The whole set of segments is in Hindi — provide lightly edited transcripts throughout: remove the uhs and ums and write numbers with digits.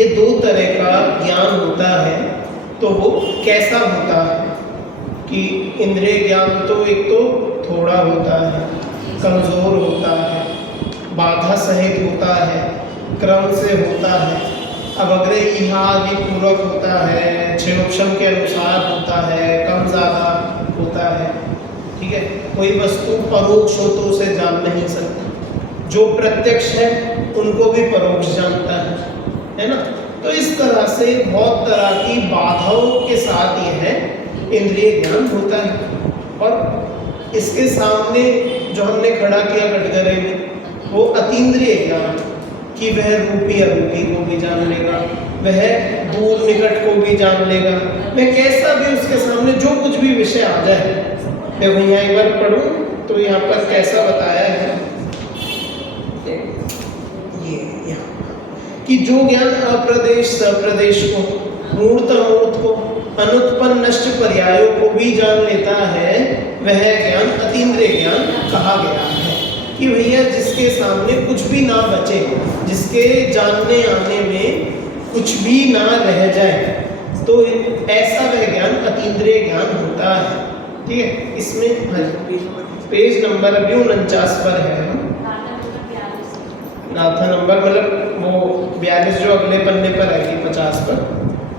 ये दो तरह का ज्ञान होता है। तो वो कैसा होता है कि इंद्रिय ज्ञान तो एक तो थोड़ा होता है, कमज़ोर होता है, बाधा सहित होता है, क्रम से होता है, अवग्रह इहा आदि पूर्वक होता है, क्षयोक्षम के अनुसार होता है, कम ज़्यादा होता है। ठीक है, कोई वस्तु परोक्ष हो तो उसे जान नहीं सकती, जो प्रत्यक्ष है उनको भी परोक्ष जानता है ना। तो इस तरह से बहुत तरह की बाधाओं के साथ यह है इंद्रिय ज्ञान होता है। और इसके सामने जो हमने खड़ा किया कटघरे में, वो अतीन्द्रिय ज्ञान कि वह रूपी अरूपी को भी जान लेगा, वह दूर निकट को भी जान लेगा, वह कैसा भी उसके सामने जो कुछ भी विषय आ जाए। देखो यहाँ एक बार पढ़ूं तो यहाँ पर कैसा बताया है ये कि जो ज्ञान अप्रदेश सप्रदेश को, मूर्त अमूर्त को, अनुत्पन्न नष्ट पर्यायों को भी जान लेता है, वह ज्ञान अतीन्द्रिय ज्ञान कहा गया है। कि भैया जिसके सामने कुछ भी ना बचे, जिसके जानने आने में कुछ भी ना रह जाए, तो ऐसा वह ज्ञान अतीन्द्रिय ज्ञान होता है। ठीक है, इसमें पेज नंबर अभी 49 पर है। गाथा नंबर मतलब वो 42 जो अगले पन्ने पर आएगी 50 पर।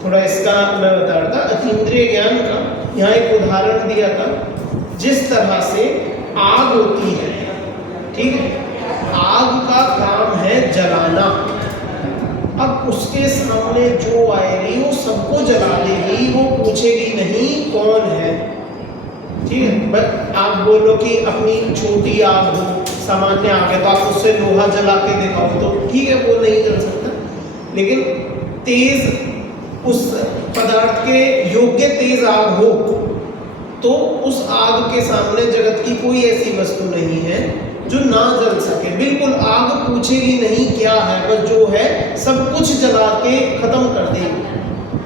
थोड़ा इसका मैं बता रहा था अतीन्द्रिय ज्ञान का। यहाँ एक उदाहरण दिया था, जिस तरह से आग होती है, ठीक है, आग का काम है जलाना। अब उसके सामने जो आएगी वो सबको जला देगी, वो पूछेगी नहीं कौन है। ठीक है, बस आप बोलो कि अपनी छोटी आग हो, सामान्य आग है, तो आप उससे लोहा जला के दिखाओ तो ठीक है, वो नहीं जल सकता। लेकिन तेज उस पदार्थ के योग्य तेज आग हो तो उस आग के सामने जगत की कोई ऐसी वस्तु नहीं है जो ना जल सके। बिल्कुल आग पूछेगी नहीं क्या है, बस जो है सब कुछ जला के खत्म कर देगी,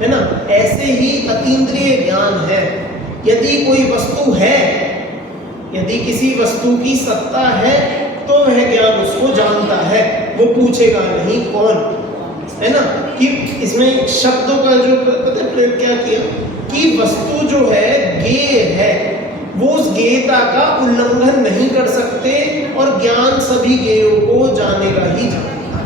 है ना। ऐसे ही अतीन्द्रिय ज्ञान है। यदि कोई वस्तु है, यदि किसी वस्तु की सत्ता है, तो वह ज्ञान उसको जानता है, वो पूछेगा नहीं कौन, है ना। कि इसमें शब्दों का जो पता है प्रयोग क्या किया कि वस्तु जो है ज्ञेय है, वो उस ज्ञेयता का उल्लंघन नहीं कर सकते और ज्ञान सभी ज्ञेयों को जानेगा ही जानेगा।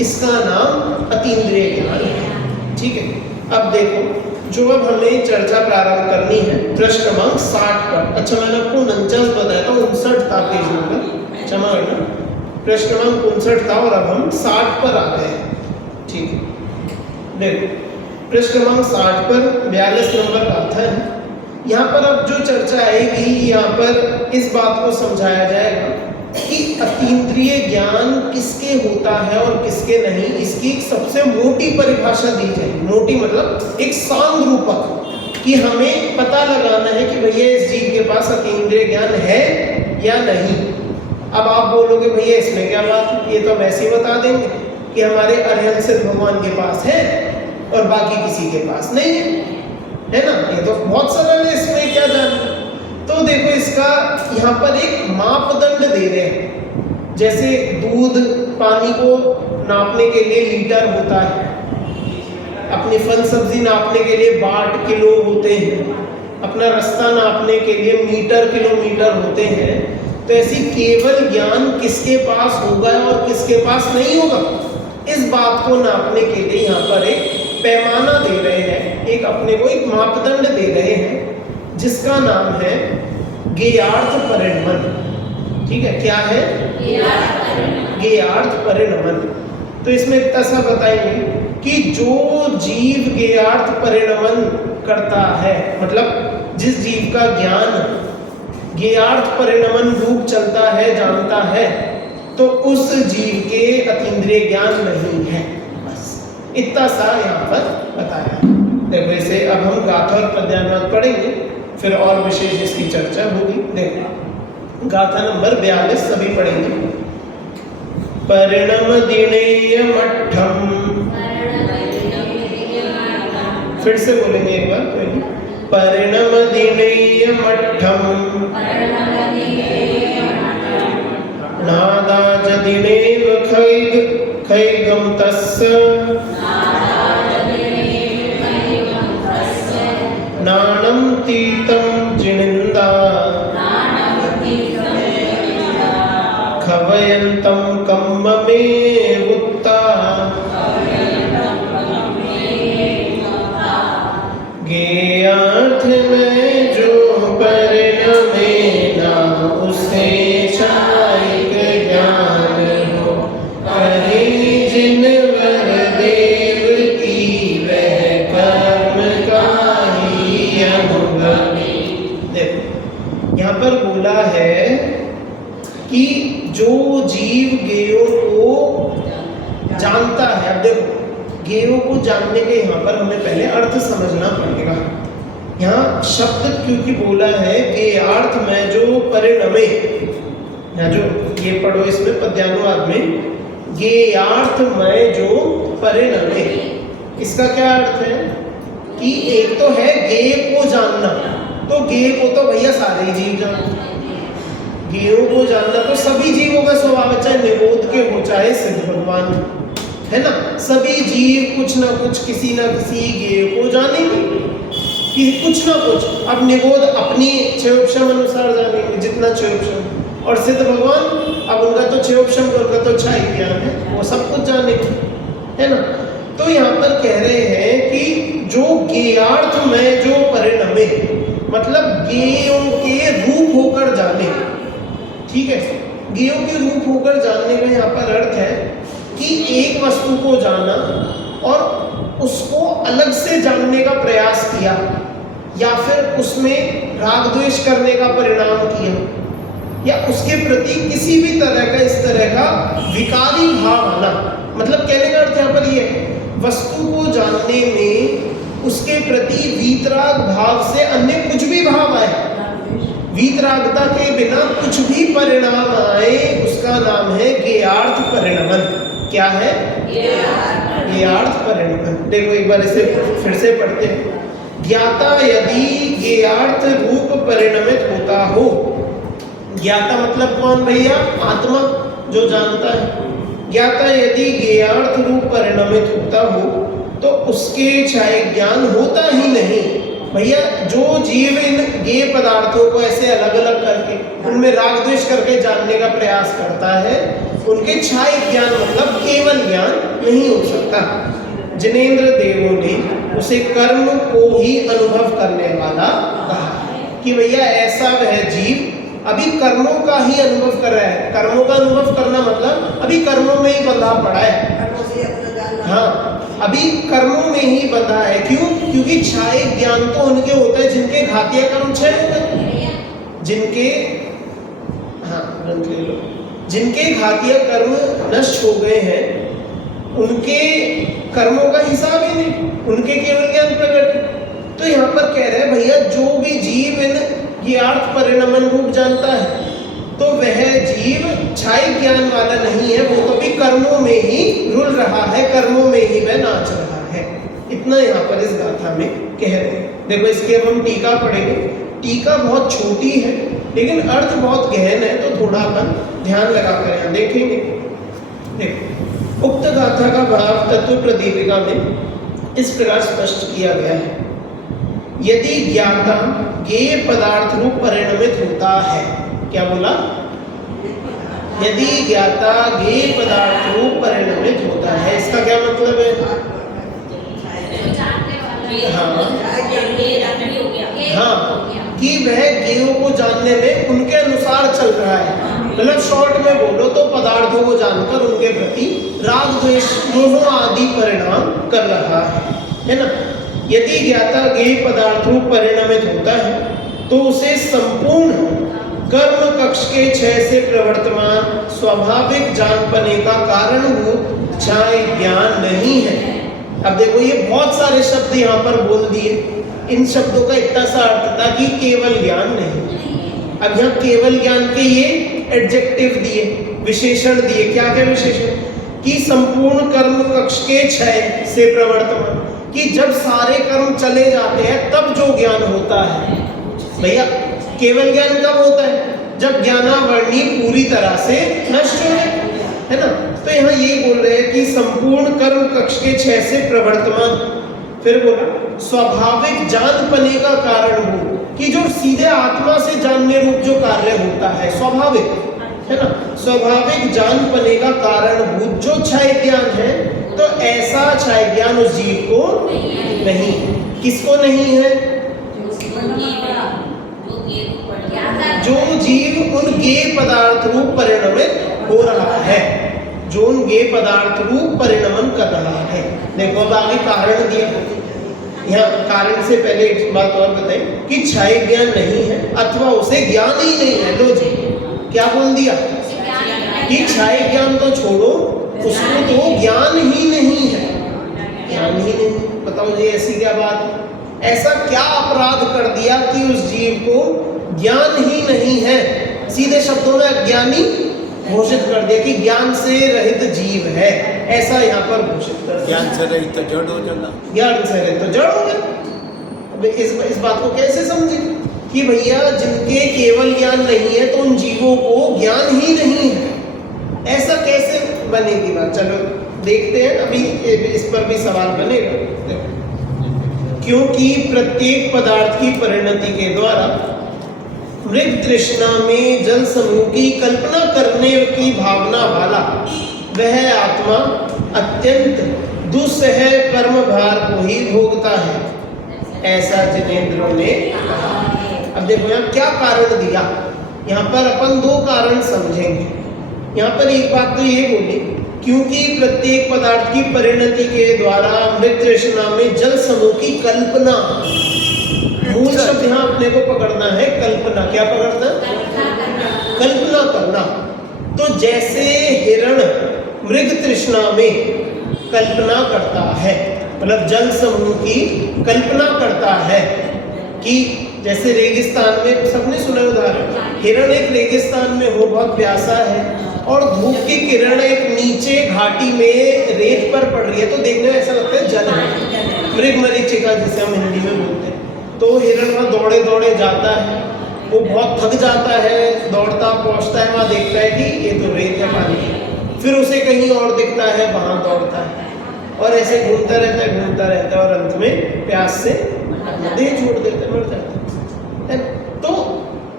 इसका नाम अतीन्द्रिय ज्ञान है। ठीक है, अब देखो जो अब हमें चर्चा प्रारंभ करनी है पृष्ठ क्रमांक 60 पर। अच्छा मैंने आपको 49 बताया था, 59 था पेज नंबर, क्षमा करना, पृष्ठ क्रमांक 59 था और अब हम 60 पर आ गए। ठीक है, देखो पृष्ठ क्रमांक 60 पर 42 नंबर गाथा है। यहाँ पर अब जो चर्चा आएगी, यहाँ पर इस बात को समझाया जाएगा कि अतीन्द्रिय ज्ञान किसके होता है और किसके नहीं। इसकी एक सबसे मोटी परिभाषा दी जाएगी। मोटी मतलब एक सांग रूपक, कि हमें पता लगाना है कि भैया इस जीव के पास अतीन्द्रिय ज्ञान है या नहीं। अब आप बोलोगे भैया इसमें क्या बात, ये तो हम ऐसे ही बता देंगे कि हमारे अरहंत सिद्ध भगवान के पास है और बाकी किसी के पास नहीं है ना। ये तो बहुत सरल है, इसमें क्या जानना। तो देखो इसका यहाँ पर एक मापदंड दे रहे हैं। जैसे दूध पानी को नापने के लिए लीटर होता है, अपनी फल सब्जी नापने के लिए बाट किलो होते हैं, अपना रास्ता नापने के लिए मीटर किलोमीटर होते हैं। तो ऐसी केवल ज्ञान किसके पास होगा और किसके पास नहीं होगा, इस बात को नापने के लिए यहाँ पर एक पैमाना दे रहे हैं, एक अपने को एक मापदंड दे रहे हैं, जिसका नाम है ज्ञेयार्थ परिणमन। ठीक है, क्या है ज्ञेयार्थ परिणमन। तो इसमें इतना सा बताएंगे कि जो जीव ज्ञेयार्थ परिणमन करता है, मतलब जिस जीव का ज्ञान ज्ञेयार्थ परिणमन रूप चलता है, जानता है, तो उस जीव के अतीन्द्रिय ज्ञान नहीं है। बस इतना सा यहाँ पर बताया। देखो इसे अब हम गाथा और पद्यान्वय पढ़ेंगे, फिर और विशेष इसकी चर्चा होगी। देखो गाथा नंबर 42 सभी पढ़ेंगे। परिणम दिनेय मठम, फिर से बोलेंगे एक बार, परिणम दिनेय मठम नादा जदिनेव खैगम तस्य ज्ञेयों को जानने के यहाँ पर हमें पहले अर्थ समझना पड़ेगा। यहाँ शब्द क्योंकि बोला है ज्ञेयार्थ में जो परिणमे, यहाँ जो ये पढ़ो इसमें पद्यानुवाद में, ज्ञेयार्थ में जो परिणमे, इसका क्या अर्थ है कि एक तो है ज्ञेय को जानना, तो ज्ञेय को तो भैया सारे जीव जानते, ज्ञेयों को जानना तो सभी जीवों का स्वभाव है, चाहे निबोध के हो चाहे सिद्ध भगवान, है ना। सभी जीव कुछ ना कुछ किसी ना किसी ज्ञेय को जानेंगे कि कुछ ना कुछ। अब निबोध अपनी क्षयोपशम अनुसार जानेंगे जितना क्षयोपशम, और सिद्ध भगवान अब उनका तो क्षयोपशम उनका तो क्षय ज्ञान है, वो सब कुछ जानेंगे, है ना। तो यहाँ पर कह रहे हैं कि जो ज्ञेयार्थ में जो परिणमे, मतलब ज्ञेयों के रूप होकर जाने, ठीक है, ज्ञेयों के रूप होकर जानने का यहाँ पर अर्थ है कि एक वस्तु को जाना और उसको अलग से जानने का प्रयास किया, या फिर उसमें राग द्वेष करने का परिणाम किया, या उसके प्रति किसी भी तरह का इस तरह का विकारी भाव आना। मतलब कहने का अर्थ यहाँ पर ये है, वस्तु को जानने में उसके प्रति वीतराग भाव से अन्य कुछ भी भाव आए, वीतरागता के बिना कुछ भी परिणाम आए, उसका नाम है ज्ञेयार्थ परिणमन। क्या है? ज्ञेयार्थ परिणमन। देखो एक बार इसे फिर से पढ़ते हैं। ज्ञाता यदि ज्ञेयार्थ रूप परिणमित होता हो, ज्ञाता मतलब कौन भैया? आत्मा जो जानता है। ज्ञाता यदि ज्ञेयार्थ रूप परिणमित होता हो तो उसके चाहे ज्ञान होता ही नहीं। भैया जो जीव इन ज्ञेय पदार्थों को ऐसे अलग अलग करके उनमें राग द्वेष करके जानने का प्रयास करता है, उनके छाय ज्ञान मतलब केवल ज्ञान नहीं हो सकता। जिनेंद्र देवों ने उसे कर्म को ही अनुभव करने वाला कहा कि भैया ऐसा वह जीव अभी कर्मों का ही अनुभव कर रहा है। कर्मों का अनुभव करना मतलब अभी कर्मों में ही बंधा पड़ा है। हाँ, अभी कर्मों में ही बंधा है। क्यों? क्योंकि छाय ज्ञान तो उनके होता है जिनके घातीय कर्म क्षय हो गए, जिनके ग्रंथ ले लो, जिनके घातीय कर्म नष्ट हो गए हैं, उनके कर्मों का हिसाब ही नहीं, उनके केवल ज्ञान प्रकट। तो यहाँ पर कह रहे हैं भैया जो भी जीव इन ज्ञेयार्थ परिणमन रूप जानता है तो वह जीव छाय ज्ञान वाला नहीं है, वो तो भी कर्मों में ही रुल रहा है, कर्मों में ही वह नाच रहा है। इतना यहाँ पर इस गाथा में कह रहे हैं। देखो इसकी अब हम टीका पढ़ेंगे। टीका बहुत छोटी है लेकिन अर्थ बहुत गहन है, तो थोड़ा अपन ध्यान लगाकर यहाँ देखेंगे। देखो उक्त गाथा का भाव तत्व प्रदीपिका में इस प्रकार स्पष्ट किया गया है। यदि ज्ञाता ज्ञेय पदार्थ रूप परिणमित होता है, क्या बोला? यदि ज्ञाता ज्ञेय पदार्थ रूप परिणमित होता है, इसका क्या मतलब है? हाँ, कि वह ज्ञेयों को जानने में उनके अनुसार चल रहा है। मतलब शॉर्ट में बोलो तो पदार्थों को जानकर उनके प्रति राग द्वेष मोह आदि परिणाम कर रहा है ना। यदि ज्ञाता ज्ञेय पदार्थ रूप परिणमित होता है तो उसे संपूर्ण कर्म कक्ष के क्षय से प्रवर्तमान स्वाभाविक जानपने का कारणभूत छाय ज्ञान नहीं है। अब देखो ये बहुत सारे शब्द यहाँ पर बोल दिए, इन शब्दों का इतना सा अर्थ था कि केवल ज्ञान नहीं। अब यहाँ केवल ज्ञान के ये एडजेक्टिव दिए, विशेषण दिए। क्या क्या विशेषण? कि संपूर्ण कर्म कक्ष के क्षय से प्रवर्तमान, कि जब सारे कर्म चले जाते हैं तब जो ज्ञान होता है। भैया केवल ज्ञान कब होता है? जब ज्ञानावरणी पूरी तरह से नष्ट हो जाए, है ना। तो यहाँ ये बोल रहे हैं कि संपूर्ण कर्म कक्ष के क्षय से प्रवर्तमान, फिर बोला स्वाभाविक जानपने का कारण हो, कि जो सीधे आत्मा से जानने रूप जो कार्य होता है स्वाभाविक, है ना, स्वाभाविक जानपने का कारणभूत जो क्षय ज्ञान है, तो ऐसा क्षय ज्ञान उस जीव को नहीं। किसको नहीं है? जो जीव उन ज्ञेय पदार्थ रूप परिणमित हो रहा है, जो उन ज्ञेय पदार्थ रूप परिणमन कर रहा है। देखो अब आगे कारण दिया। यहाँ कारण से पहले एक बात और बताएं कि क्षय ज्ञान नहीं है अथवा उसे ज्ञान ही नहीं है। लो जी, क्या बोल दिया कि क्षय ज्ञान तो छोड़ो, उसको तो ज्ञान ही नहीं है। बताओ जी ऐसी क्या बात है? ऐसा क्या अपराध कर दिया कि उस जीव को ज्ञान ही नहीं है? सीधे शब्दों में अज्ञानी घोषित कर दिया कि ज्ञान से रहित जीव है, ऐसा यहाँ पर घोषित कर दिया। ज्ञान से रहित तो जड़ हो जाएगा, ज्ञान से रहित तो जड़ हो गया। अब इस बात को कैसे समझे कि भैया जिनके केवल ज्ञान नहीं है तो उन जीवों को ज्ञान ही नहीं है, ऐसा कैसे बनेगी बात? चलो देखते हैं, अभी इस पर भी सवाल बनेगा। क्योंकि प्रत्येक पदार्थ की परिणति के द्वारा मृग तृष्णा में जल समूह की कल्पना करने की भावना वाला वह आत्मा अत्यंत दुस्सह कर्म भार को ही भोगता है, ऐसा जिनेंद्रों ने कहा। अब देखो यहाँ क्या कारण दिया, यहाँ पर अपन दो कारण समझेंगे। यहाँ पर एक बात तो ये बोली, क्योंकि प्रत्येक पदार्थ की परिणति के द्वारा मृग तृष्णा में जल समूह की कल्पना, मूल शब्द यहाँ अपने को पकड़ना है, कल्पना। क्या पकड़ना? कल्पना करना। तो जैसे हिरण मृग तृष्णा में कल्पना करता है, मतलब जल समूह की कल्पना करता है कि जैसे रेगिस्तान में, सबने सुना उदाहरण, हिरण एक रेगिस्तान में हो, बहुत प्यासा है और धूप की किरण एक नीचे घाटी में रेत पर पड़ रही है, तो देखने में ऐसा लगता है जल है, मृग मरीचिका जिसे हम हिंदी में बोलते हैं। तो हिरण वहाँ दौड़े दौड़े जाता है, वो बहुत थक जाता है, दौड़ता पहुँचता है, वहाँ देखता है कि ये तो रेत है पानी, फिर उसे कहीं और दिखता है, वहाँ दौड़ता है और ऐसे घूमता रहता है और अंत में प्यास से देह छोड़ देता, मर जाता है। तो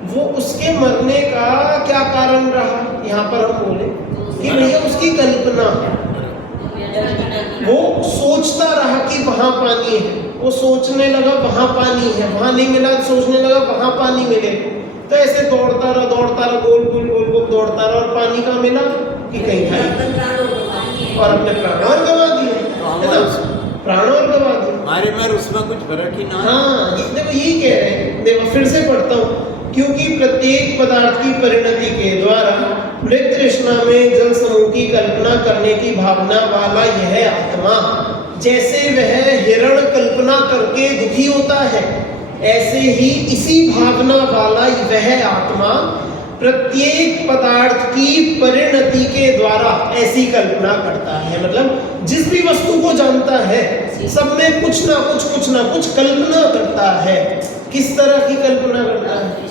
वो उसके मरने का क्या कारण रहा, यहाँ पर हम बोले कि भैया उसकी कल्पना, वो सोचता रहा कि वहां पानी है, वो सोचने लगा वहां पानी है, वहां नहीं मिला तो सोचने लगा वहां पानी मिले, तो ऐसे दौड़ता रहा गोल गोल दौड़ता रहा और पानी का मिला कि कहीं खाई और अपने प्राण और गवा दिए, है ना, प्राण और गवा दिए। हमारे में उसमें कुछ फर्क ही ना। हाँ देखो यही कह रहे हैं, देखो फिर से पढ़ता हूँ, क्योंकि प्रत्येक पदार्थ की परिणति के द्वारा मृग तृष्णा में जल समूह की कल्पना करने की भावना वाला यह आत्मा, जैसे वह हिरण कल्पना करके दुखी होता है, ऐसे ही इसी भावना वाला वह आत्मा प्रत्येक पदार्थ की परिणति के द्वारा ऐसी कल्पना करता है। मतलब जिस भी वस्तु को जानता है सब में कुछ ना कुछ कल्पना करता है। किस तरह की कल्पना करता है?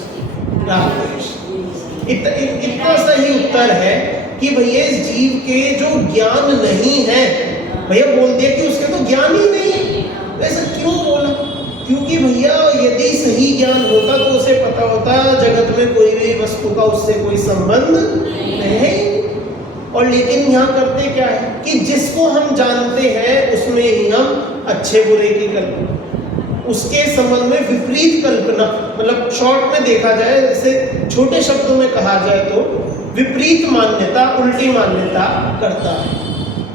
इतना सही उत्तर है कि भैया इस जीव के जो ज्ञान नहीं है, भैया बोल दिया कि उसके तो ज्ञान ही नहीं है। ऐसा क्यों बोला? क्योंकि भैया यदि सही ज्ञान होता तो उसे पता होता जगत में कोई भी वस्तु का उससे कोई संबंध नहीं है। और लेकिन यहाँ करते क्या है कि जिसको हम जानते हैं उसमें ही हम अच्छे बुरे की कल्पना, उसके संबंध में विपरीत कल्पना, मतलब शॉर्ट में देखा जाए, जैसे छोटे शब्दों में कहा जाए तो विपरीत मान्यता, उल्टी मान्यता करता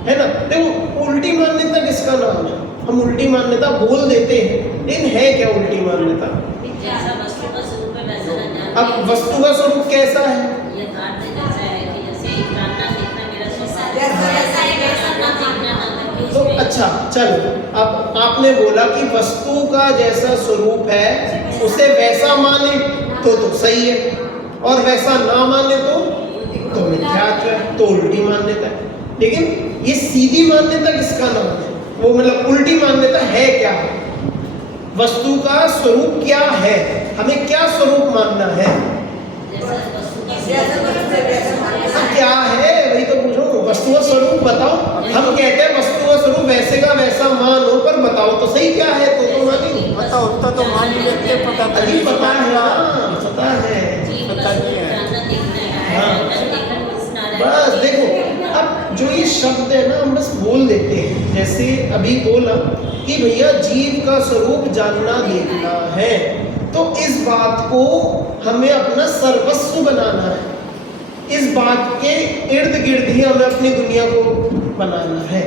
है ना। देखो उल्टी मान्यता किसका नाम है? हम उल्टी मान्यता बोल देते हैं, लेकिन है क्या उल्टी मान्यता? अब वस्तु का स्वरूप कैसा है? तो अच्छा चलो, अब आपने बोला कि वस्तु का जैसा स्वरूप है उसे वैसा माने तो सही है, और वैसा ना माने तो मिथ्यात्व है, तो उल्टी मान्यता है। लेकिन ये सीधी मान्यता किसका नाम है? वो मतलब उल्टी मान्यता है क्या? वस्तु का स्वरूप क्या है, हमें क्या स्वरूप मानना है? क्या है वही तो पूछो, वस्तु का स्वरूप बताओ। हम कहते हैं वस्तु का स्वरूप वैसे का वैसा मानो, पर बताओ तो सही क्या है, तो मानेंगे। पता होता तो मान लेते, पता पता है, पता नहीं है। हाँ बस देखो, अब जो ये शब्द है ना हम बस बोल देते हैं, जैसे अभी बोला कि भैया जीव का स्वरूप जानना देखना है, तो इस बात को हमें अपना सर्वस्व बनाना है, इस बात के इर्द गिर्द ही हमें अपनी दुनिया को बनाना है।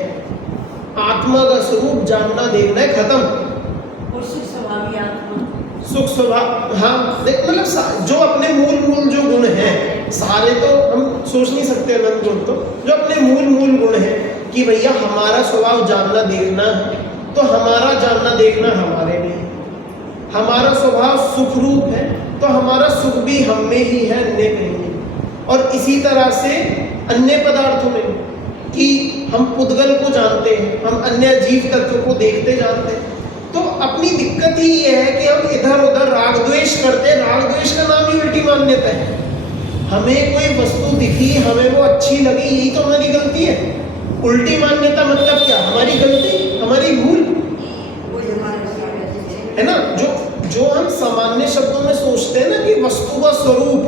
आत्मा का स्वरूप जानना देखना है, खत्म। सुख स्वभाव, हाँ मतलब जो अपने मूल जो गुण हैं, सारे तो हम सोच नहीं सकते अनंत गुण, तो जो अपने मूल गुण हैं कि भैया हमारा स्वभाव जानना देखना है, तो हमारा जानना देखना हमारे में है। हमारा स्वभाव सुख रूप है तो हमारा सुख भी हम में ही है, अन्य में ही है। और इसी तरह से अन्य पदार्थों में कि हम पुद्गल को जानते हैं, हम अन्य जीव तत्व को देखते जानते हैं। तो अपनी दिक्कत ही ये है कि हम इधर उधर राग द्वेष करते हैं। राग द्वेष का नाम ही उल्टी मान्यता है। हमें कोई वस्तु दिखी, हमें वो अच्छी लगी, यही तो हमारी गलती है। उल्टी मान्यता मतलब क्या? हमारी गलती, हमारी भूल है ना। जो हम सामान्य शब्दों में सोचते हैं ना कि वस्तु का स्वरूप,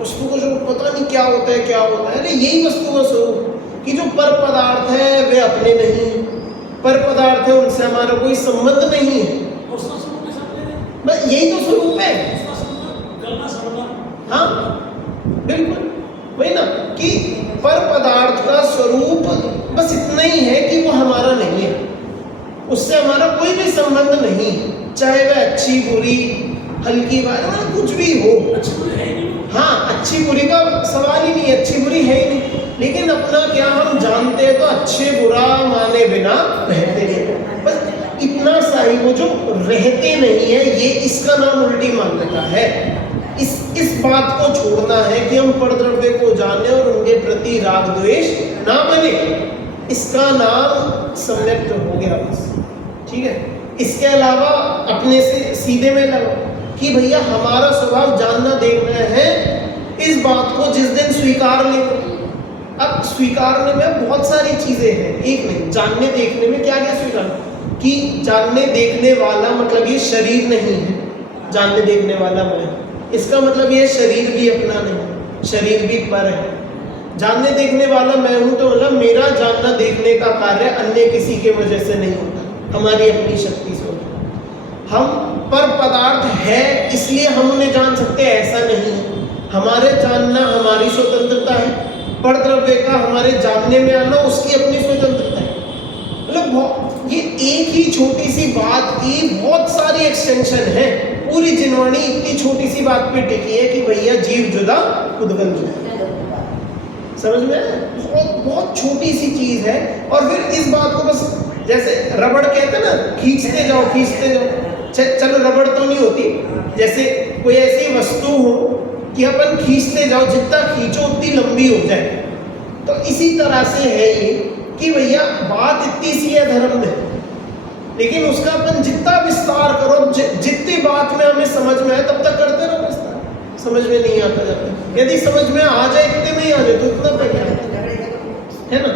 वस्तु को जो पता नहीं क्या होता है क्या होता है, यही वस्तु का स्वरूप कि जो पर पदार्थ है वे अपने नहीं है, पर पदार्थ है उनसे हमारा कोई संबंध नहीं है। बस यही तो स्वरूप है। हाँ बिल्कुल वही ना कि पर पदार्थ का स्वरूप बस इतना ही है कि वो हमारा नहीं है, उससे हमारा कोई भी संबंध नहीं, चाहे वह अच्छी बुरी हल्की बात मतलब कुछ भी हो। हाँ अच्छी बुरी का सवाल ही नहीं, अच्छी बुरी है ही नहीं। लेकिन अपना क्या हम जानते हैं तो अच्छे बुरा माने बिना रहते नहीं, बस इतना सा ही। वो जो रहते नहीं है ये इसका नाम उल्टी मान्यता है। इस बात को छोड़ना है कि हम परद्रव्य को जाने और उनके प्रति राग द्वेष ना बने, इसका नाम सम्यक हो गया बस, ठीक है। इसके अलावा अपने से सीधे में लगा कि भैया हमारा स्वभाव जानना देखना है, इस बात को जिस दिन स्वीकार ले। अब स्वीकारने में बहुत सारी चीजें हैं, एक नहीं, जानने देखने में क्या क्या स्वीकार कि जानने देखने वाला मतलब ये शरीर नहीं है, जानने देखने वाला मैं, इसका मतलब ये शरीर भी अपना नहीं, शरीर भी पर है। जानने देखने वाला मैं हूं तो मतलब मेरा जानना देखने का कार्य अन्य किसी के वजह से नहीं होता, हमारी अपनी शक्ति से होता। हम पर पदार्थ है इसलिए हम उन्हें जान सकते हैं, ऐसा नहीं है। हमारे जानना हमारी स्वतंत्रता है, पर द्रव्य का हमारे जानने में आना उसकी अपनी स्वतंत्रता है। मतलब ये एक ही छोटी सी बात की बहुत सारी एक्सटेंशन है। पूरी जिनवाणी इतनी छोटी सी बात पे टिकी है कि भैया जीव जुदा पुद्गल जुदा, समझ में आया? बहुत छोटी सी चीज है। और फिर इस बात को बस जैसे रबड़ कहते हैं ना, खींचते जाओ खींचते जाओ। चलो रबड़ तो नहीं होती, जैसे कोई ऐसी वस्तु हो कि अपन खींचते जाओ, जितना खींचो उतनी लंबी हो जाए। तो इसी तरह से है ये कि भैया बात इतनी सी है धर्म में, लेकिन उसका अपन जितना विस्तार करो, जितनी बात में हमें समझ में आए तब तक करते रहो विस्तार। समझ में नहीं आता जाता, यदि समझ में आ जाए इतने में ही आ जाए तो इतना पे क्या है ना।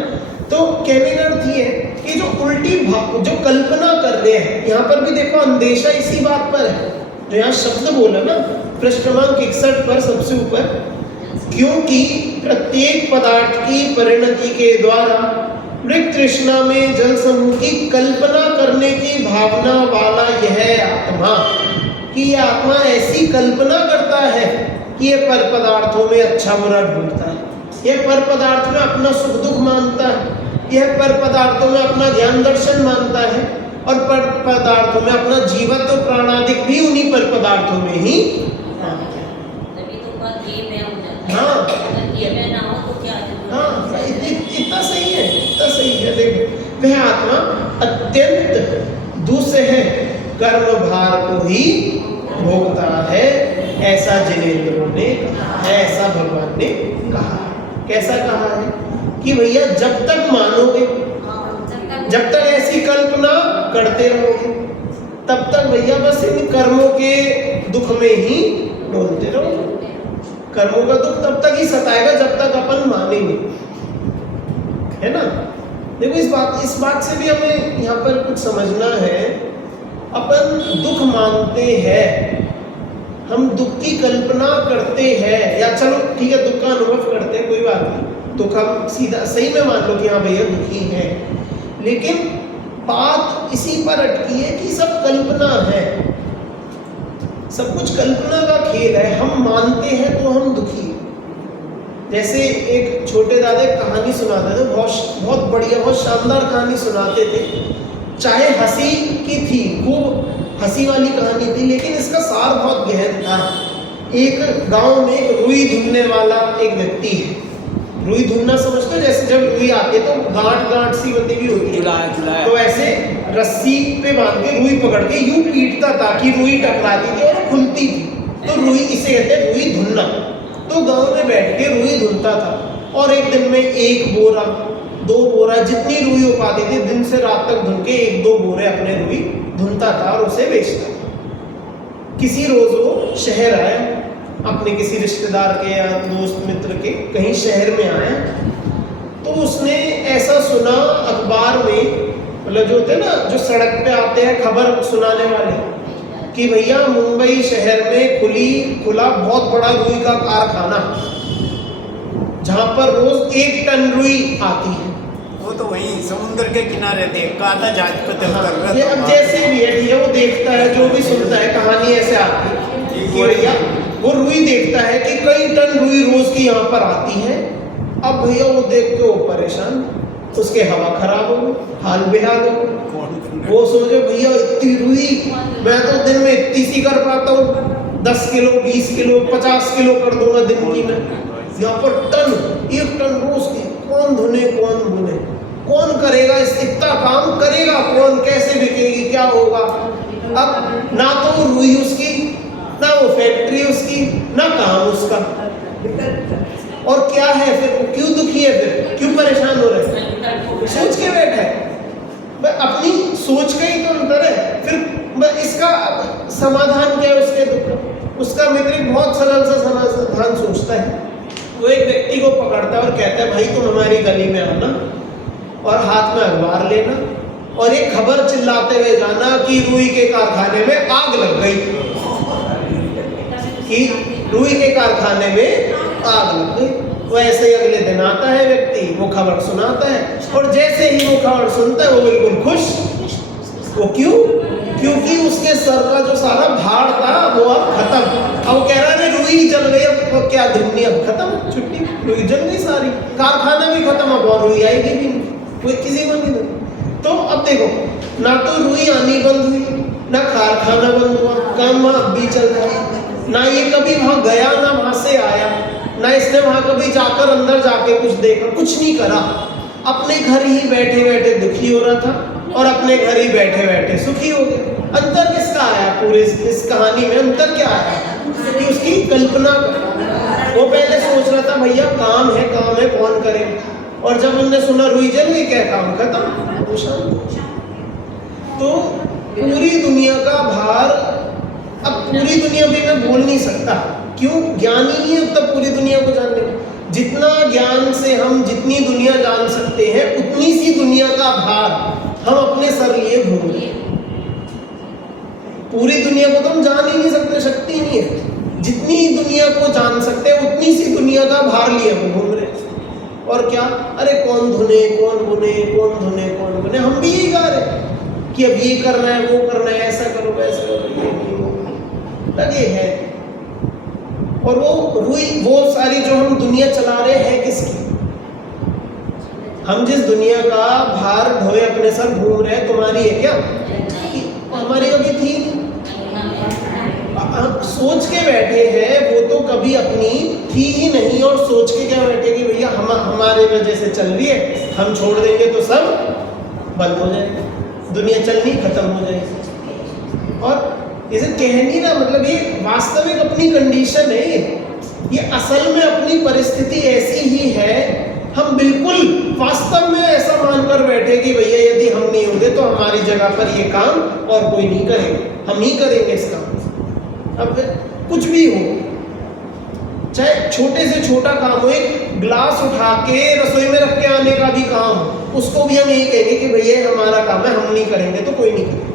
तो कहने का अर्थ ये है कि जो उल्टी जो कल्पना कर रहे हैं, यहाँ पर भी देखो अंदेशा इसी बात पर है जो यहाँ शब्द बोला ना पृष्ठ क्रमांक 61 पर सबसे ऊपर, क्योंकि प्रत्येक पदार्थ की परिणति के द्वारा मृग तृष्णा में जल समूह की कल्पना करने की भावना वाला यह आत्मा, कि यह आत्मा ऐसी कल्पना करता है कि यह पर पदार्थों में अच्छा बुरा ढूंढता है, यह पर पदार्थ में अपना सुख दुख मानता है, यह पर पदार्थों में अपना ज्ञान दर्शन मानता है, और पर पदार्थों में अपना जीवत्व प्राणादिक भी उन्हीं पर पदार्थों में ही मानता है। हाँ हाँ इतना सही है, इतना सही है। देखो वह आत्मा अत्यंत दुस्सह कर्म भार को ही भोगता है, ऐसा जिनेंद्रों ने कहा है, ऐसा भगवान ने कहा है। कैसा कहा है कि भैया जब तक मानोगे, जब तक ऐसी कल्पना करते रहोगे, तब तक भैया बस इन कर्मों के दुख में ही डोलते रहोगे। कर्मों का दुख तब तक ही सताएगा जब तक अपन मानेंगे, है ना। देखो इस बात से भी हमें यहाँ पर कुछ समझना है। अपन दुख मानते हैं, हम दुख की कल्पना करते हैं, या चलो ठीक है दुख का अनुभव करते हैं, कोई बात नहीं, दुख हम सीधा सही में मान लो कि हाँ भैया दुखी है, लेकिन बात इसी पर अटकी है कि सब कल्पना है, सब कुछ कल्पना का खेल है। हम मानते हैं तो हम दुखी। जैसे एक छोटे दादा एक कहानी सुनाते थे, बहुत बढ़िया, बहुत शानदार कहानी सुनाते थे, चाहे हंसी की थी, खूब हंसी वाली कहानी थी, लेकिन इसका सार बहुत गहन था। एक गांव में एक रुई ढूंढने वाला एक व्यक्ति है। रुई ढूंढना समझते हो, जैसे जब रुई आती है तो गांठ गांठ सी बंधी भी होती है, तो ऐसे रस्सी पे बांध के रुई पकड़ के यूं पीटता था कि रुई टकराती थी और खुलती थी, तो रुई, इसे कहते हैं रुई धुनना। तो गांव में बैठ के रुई धुनता था और एक दिन में 1 बोरा 2 बोरा जितनी रुई हो पाती थी, दिन से रात तक धुन के 1-2 बोरे अपने रुई धुनता था और उसे बेचता था। किसी रोज वो शहर आया, अपने किसी रिश्तेदार के या दोस्त मित्र के कहीं शहर में आया, तो उसने ऐसा सुना अखबार में, मतलब जो होते हैं ना, जो सड़क पे आते हैं खबर सुनाने वाले, कि भैया मुंबई शहर में खुला बहुत बड़ा रुई का कारखाना, जहां पर रोज 1 टन रुई आती है। वो तो वहीं समुद्र के किनारे देखा था, जहाज पे उतर रहा ये था। अब जैसे भी है, ठीक है, वो देखता है, जो भी सुनता है कहानी ऐसे आती है कि भैया वो रुई देखता है कि कई टन रुई रोज की यहाँ पर आती है। अब भैया वो देख के वो परेशान, उसके हवा खराब हो गई, हाल बेहाल हो गई। वो सोचे भैया इतनी रुई मैं तो दिन में इतनी सी कर पाता हूँ, 10 किलो 20 किलो 50 किलो कर दूंगा दिन की मैं, यहाँ पर 1 टन रोज की, कौन धुने कौन बुने, कौन करेगा इतना काम, करेगा कौन, कैसे बिकेगी, क्या होगा। अब ना तो रुई उसकी, ना वो फैक्ट्री उसकी, ना काम उसका, और क्या है फिर, क्यों दुखी है, फिर क्यों परेशान हो रहे हैं, सोच के बैठा है। अपनी सोच का ही तो अंतर है। फिर इसका समाधान क्या है उसके दुख का? उसका मित्र बहुत सरल सा समाधान सोचता है। वो एक व्यक्ति को पकड़ता है और कहता है भाई तुम हमारी गली में आना और हाथ में अखबार लेना और एक खबर चिल्लाते हुए जाना कि रुई के कारखाने में आग लग गई, कि रुई के कारखाने में आग लग गई। वो ऐसे ही अगले दिन आता है व्यक्ति, वो खबर सुनाता है और जैसे ही वो खबर सुनता है वो बिल्कुल खुश। वो क्यों? क्योंकि उसके सर का जो सारा भार था वो अब खत्म। अब वो कह रहा है रुई जल गई, अब क्या दुनिया अब खत्म, छुट्टी, रुई जल गई सारी, कारखाना भी खत्म, अब और रुई आएगी भी नहीं, कोई किसी को नहीं दे। तो अब देखो, ना तो रुई आनी बंद हुई, ना कारखाना बंद हुआ, काम वहां भी चल रहा है, ना ये कभी वहां गया ना वहां से आया, ना इसने वहां कभी जाकर अंदर जाके कुछ देखा, कुछ नहीं करा। अपने घर ही बैठे बैठे दुखी हो रहा था और अपने घर ही बैठे बैठे सुखी हो गया। अंतर किसका आया पूरे इस कहानी में? अंतर क्या आया कि उसकी कल्पना, वो पहले सोच रहा था भैया काम है कौन करेगा, और जब उनने सुना रुई जल गई, क्या काम खत्म, तो शांत। तो पूरी दुनिया का भार, अब पूरी दुनिया भी मैं बोल नहीं सकता, क्यों? ज्ञान ही नहीं है अब तक पूरी दुनिया को जानने में। जितना ज्ञान से हम जितनी दुनिया जान सकते हैं, उतनी सी दुनिया का भार हम अपने सर लिए घूम रहे हैं। पूरी दुनिया को तो हम जान ही नहीं सकते, शक्ति नहीं है। जितनी दुनिया को जान सकते हैं उतनी सी दुनिया का भार लिए हम घूम रहे हैं। और क्या, अरे कौन धुने कौन बुने, कौन धुने कौन बुने, हम भी यही गा रहे हैं कि अब ये करना है वो करना है, ऐसा करो वैसा करो, ये नहीं वो लगे हैं। और वो रुई, वो सारी जो हम दुनिया चला रहे हैं किसकी? हम जिस दुनिया का भार ढोए अपने सर घूम रहे हैं, तुम्हारी है क्या? हमारी कभी थी? हम सोच के बैठे हैं, वो तो कभी अपनी थी ही नहीं। और सोच के क्या बैठे कि भैया हमारे वजह से चल रही है, हम छोड़ देंगे तो सब बंद हो जाएगा, दुनिया चलनी खत्म हो जाएगी। और इसे कहनी ना, मतलब ये वास्तविक अपनी कंडीशन है, ये असल में अपनी परिस्थिति ऐसी ही है। हम बिल्कुल वास्तव में ऐसा मानकर बैठे कि भैया यदि हम नहीं होंगे तो हमारी जगह पर ये काम और कोई नहीं करेगा, हम ही करेंगे इस काम। अब कुछ भी हो, चाहे छोटे से छोटा काम हो, एक ग्लास उठा के रसोई में रख के आने का भी काम हो, उसको भी हम यही कहेंगे कि भैया हमारा काम है, हम नहीं करेंगे तो कोई नहीं करेगा।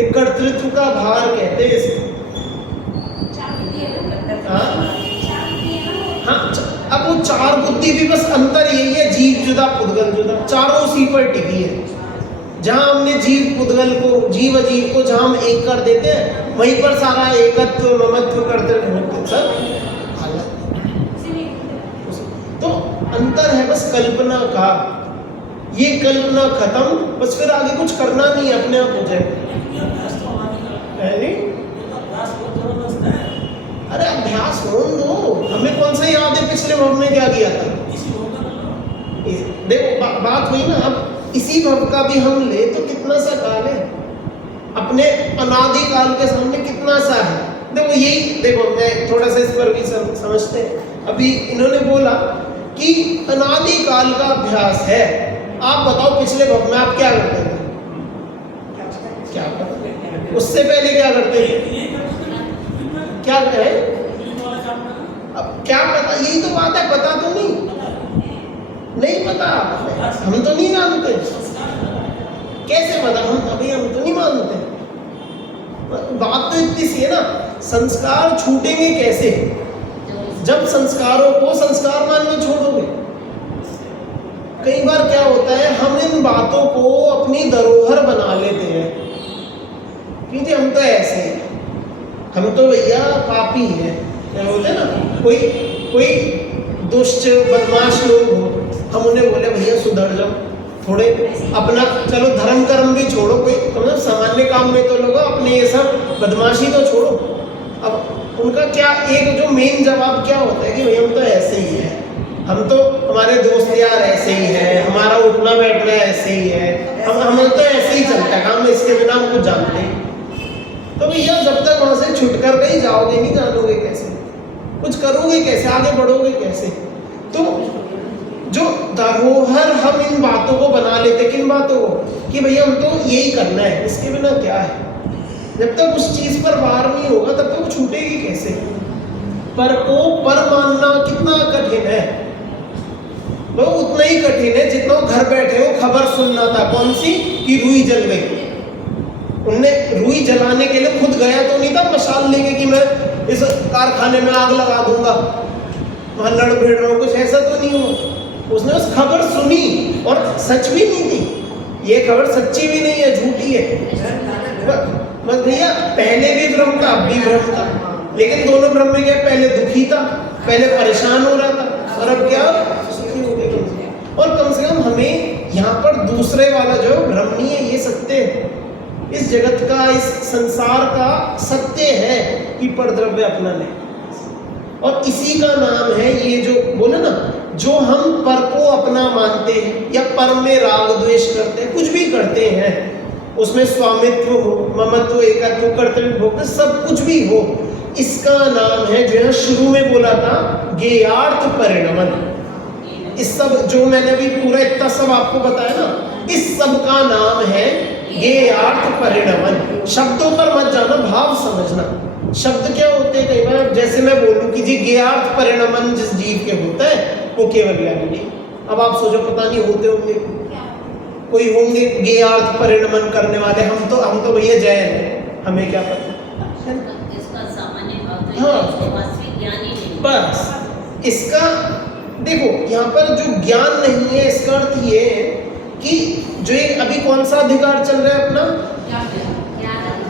एक कर्तृत्व का भार कहते हैं इसको। हाँ, अब वो 4 बुद्धि भी बस अंतर यही है, जीव जुदा पुद्गल जुदा, चारों उसी पर टिकी है। जहां हमने जीव पुद्गल को, जीव अजीव को जहां हम एक कर देते हैं, वहीं पर सारा एकत्व ममत्व करते सब तो अंतर है बस कल्पना का। ये कल्पना खत्म, बस फिर आगे कुछ करना नहीं है, अपने आप हो जाए। अरे अभ्यास हो दो, हमें कौन सा याद है पिछले वर्ष में क्या किया था? देखो बात हुई ना, अब इसी भव का भी हम ले तो कितना सा काल है, अपने अनादि काल के सामने कितना सा है। देखो यही देखो, मैं थोड़ा सा इस पर भी समझते हैं। अभी इन्होंने बोला कि अनादि काल का अभ्यास है। आप बताओ पिछले भव में आप क्या करते थे? क्या करते? उससे पहले क्या करते थे? क्या कहे? अब क्या पता, यही तो बात है, पता तो नहीं पता, हम तो नहीं जानते। कैसे पता? हम तो नहीं मानते। बात तो इतनी सी है ना, संस्कार छूटेंगे कैसे? जब संस्कारों को संस्कार मानना छोड़ोगे। कई बार क्या होता है, हम इन बातों को अपनी धरोहर बना लेते हैं कि हम तो ऐसे हैं, हम तो भैया पापी हैं। क्या बोलते हैं ना, कोई दुष्ट बदमाश लोग हो, हम उन्हें बोले भैया सुधर जाओ थोड़े, अपना चलो धर्म कर्म भी छोड़ो, कोई मतलब सामान्य काम में तो लोग अपने ये सब बदमाशी तो छोड़ो। अब उनका क्या एक जो मेन जवाब क्या होता है कि भैया हम तो ऐसे ही है, हम तो हमारे दोस्त यार ऐसे ही है, हमारा उठना बैठना ऐसे ही है, हम तो ऐसे ही चलता है काम, इसके बिना हम कुछ जानते हैं। तो भैया जब तक वहां से छुटकर नहीं जाओगे, नहीं जानोगे कैसे, कुछ करोगे कैसे, आगे बढ़ोगे कैसे? तो जो धरोहर हम इन बातों को बना लेते, किन बातों को, कि भैया हम तो यही करना है, इसके बिना क्या है। जब तक उस चीज पर वार नहीं होगा तब तक छूटेगी कैसे? पर को पर मानना कितना कठिन है, वो उतना ही कठिन है जितना घर बैठे हो खबर सुनना था। कौन सी? कि रुई जल गई। उनने रुई जलाने के लिए खुद गया तो नहीं था मशाल लेके कि मैं इस कारखाने में आग लगा दूंगा, वहां लड़ भिड़ रहा हूं, कुछ ऐसा तो नहीं हुआ। उसने उस खबर सुनी और सच भी नहीं थी, ये खबर सच्ची भी नहीं है, झूठी है। बस भैया पहले भी भ्रम था, अब भी भ्रम था, लेकिन दोनों भ्रम में क्या, पहले दुखी था, पहले परेशान हो रहा था, और अब क्या, सुखी हो गया। और कम से कम हमें यहाँ पर दूसरे वाला जो भ्रम नहीं है, ये सत्य है, इस जगत का, इस संसार का सत्य है कि परद्रव्य अपना नहीं। और इसी का नाम है ये जो बोले ना, जो हम पर को अपना मानते हैं या पर में राग द्वेष करते हैं, कुछ भी करते हैं, उसमें स्वामित्व हो, ममत्व, एकत्व, कर्तव्य, भोग, सब कुछ भी हो, इसका नाम है जो है शुरू में बोला था ज्ञेयार्थ परिणमन। इस सब जो मैंने अभी पूरा इतना सब आपको बताया ना, इस सब का नाम है ज्ञेयार्थ परिणमन। शब्दों पर मत जाना, भाव समझना। शब्द क्या होते हैं, कई बार जैसे मैं बोलूं कि जी ज्ञेयार्थ परिणमन जिस जीव के होता है वो केवल ज्ञानी नहीं। अब आप सोचो पता नहीं होते होंगे, कोई होंगे ज्ञेयार्थ परिणमन करने वाले, हम तो भैया जैन हैं, हमें क्या पता। हाँ बस इसका देखो, यहाँ पर जो ज्ञान नहीं है इसका अर्थ ये है कि जो ये अभी कौन सा अधिकार चल रहा है अपना,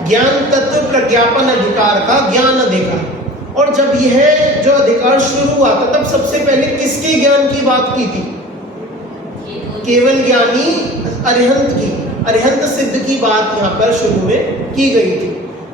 ज्ञान तत्व प्रज्ञापन अधिकार का ज्ञान अधिकार। और जब यह जो अधिकार शुरू हुआ था तब सबसे पहले किसके ज्ञान की बात की थी? केवल ज्ञानी अरिहंत की, अरिहंत सिद्ध की बात यहाँ पर शुरू में की गई थी।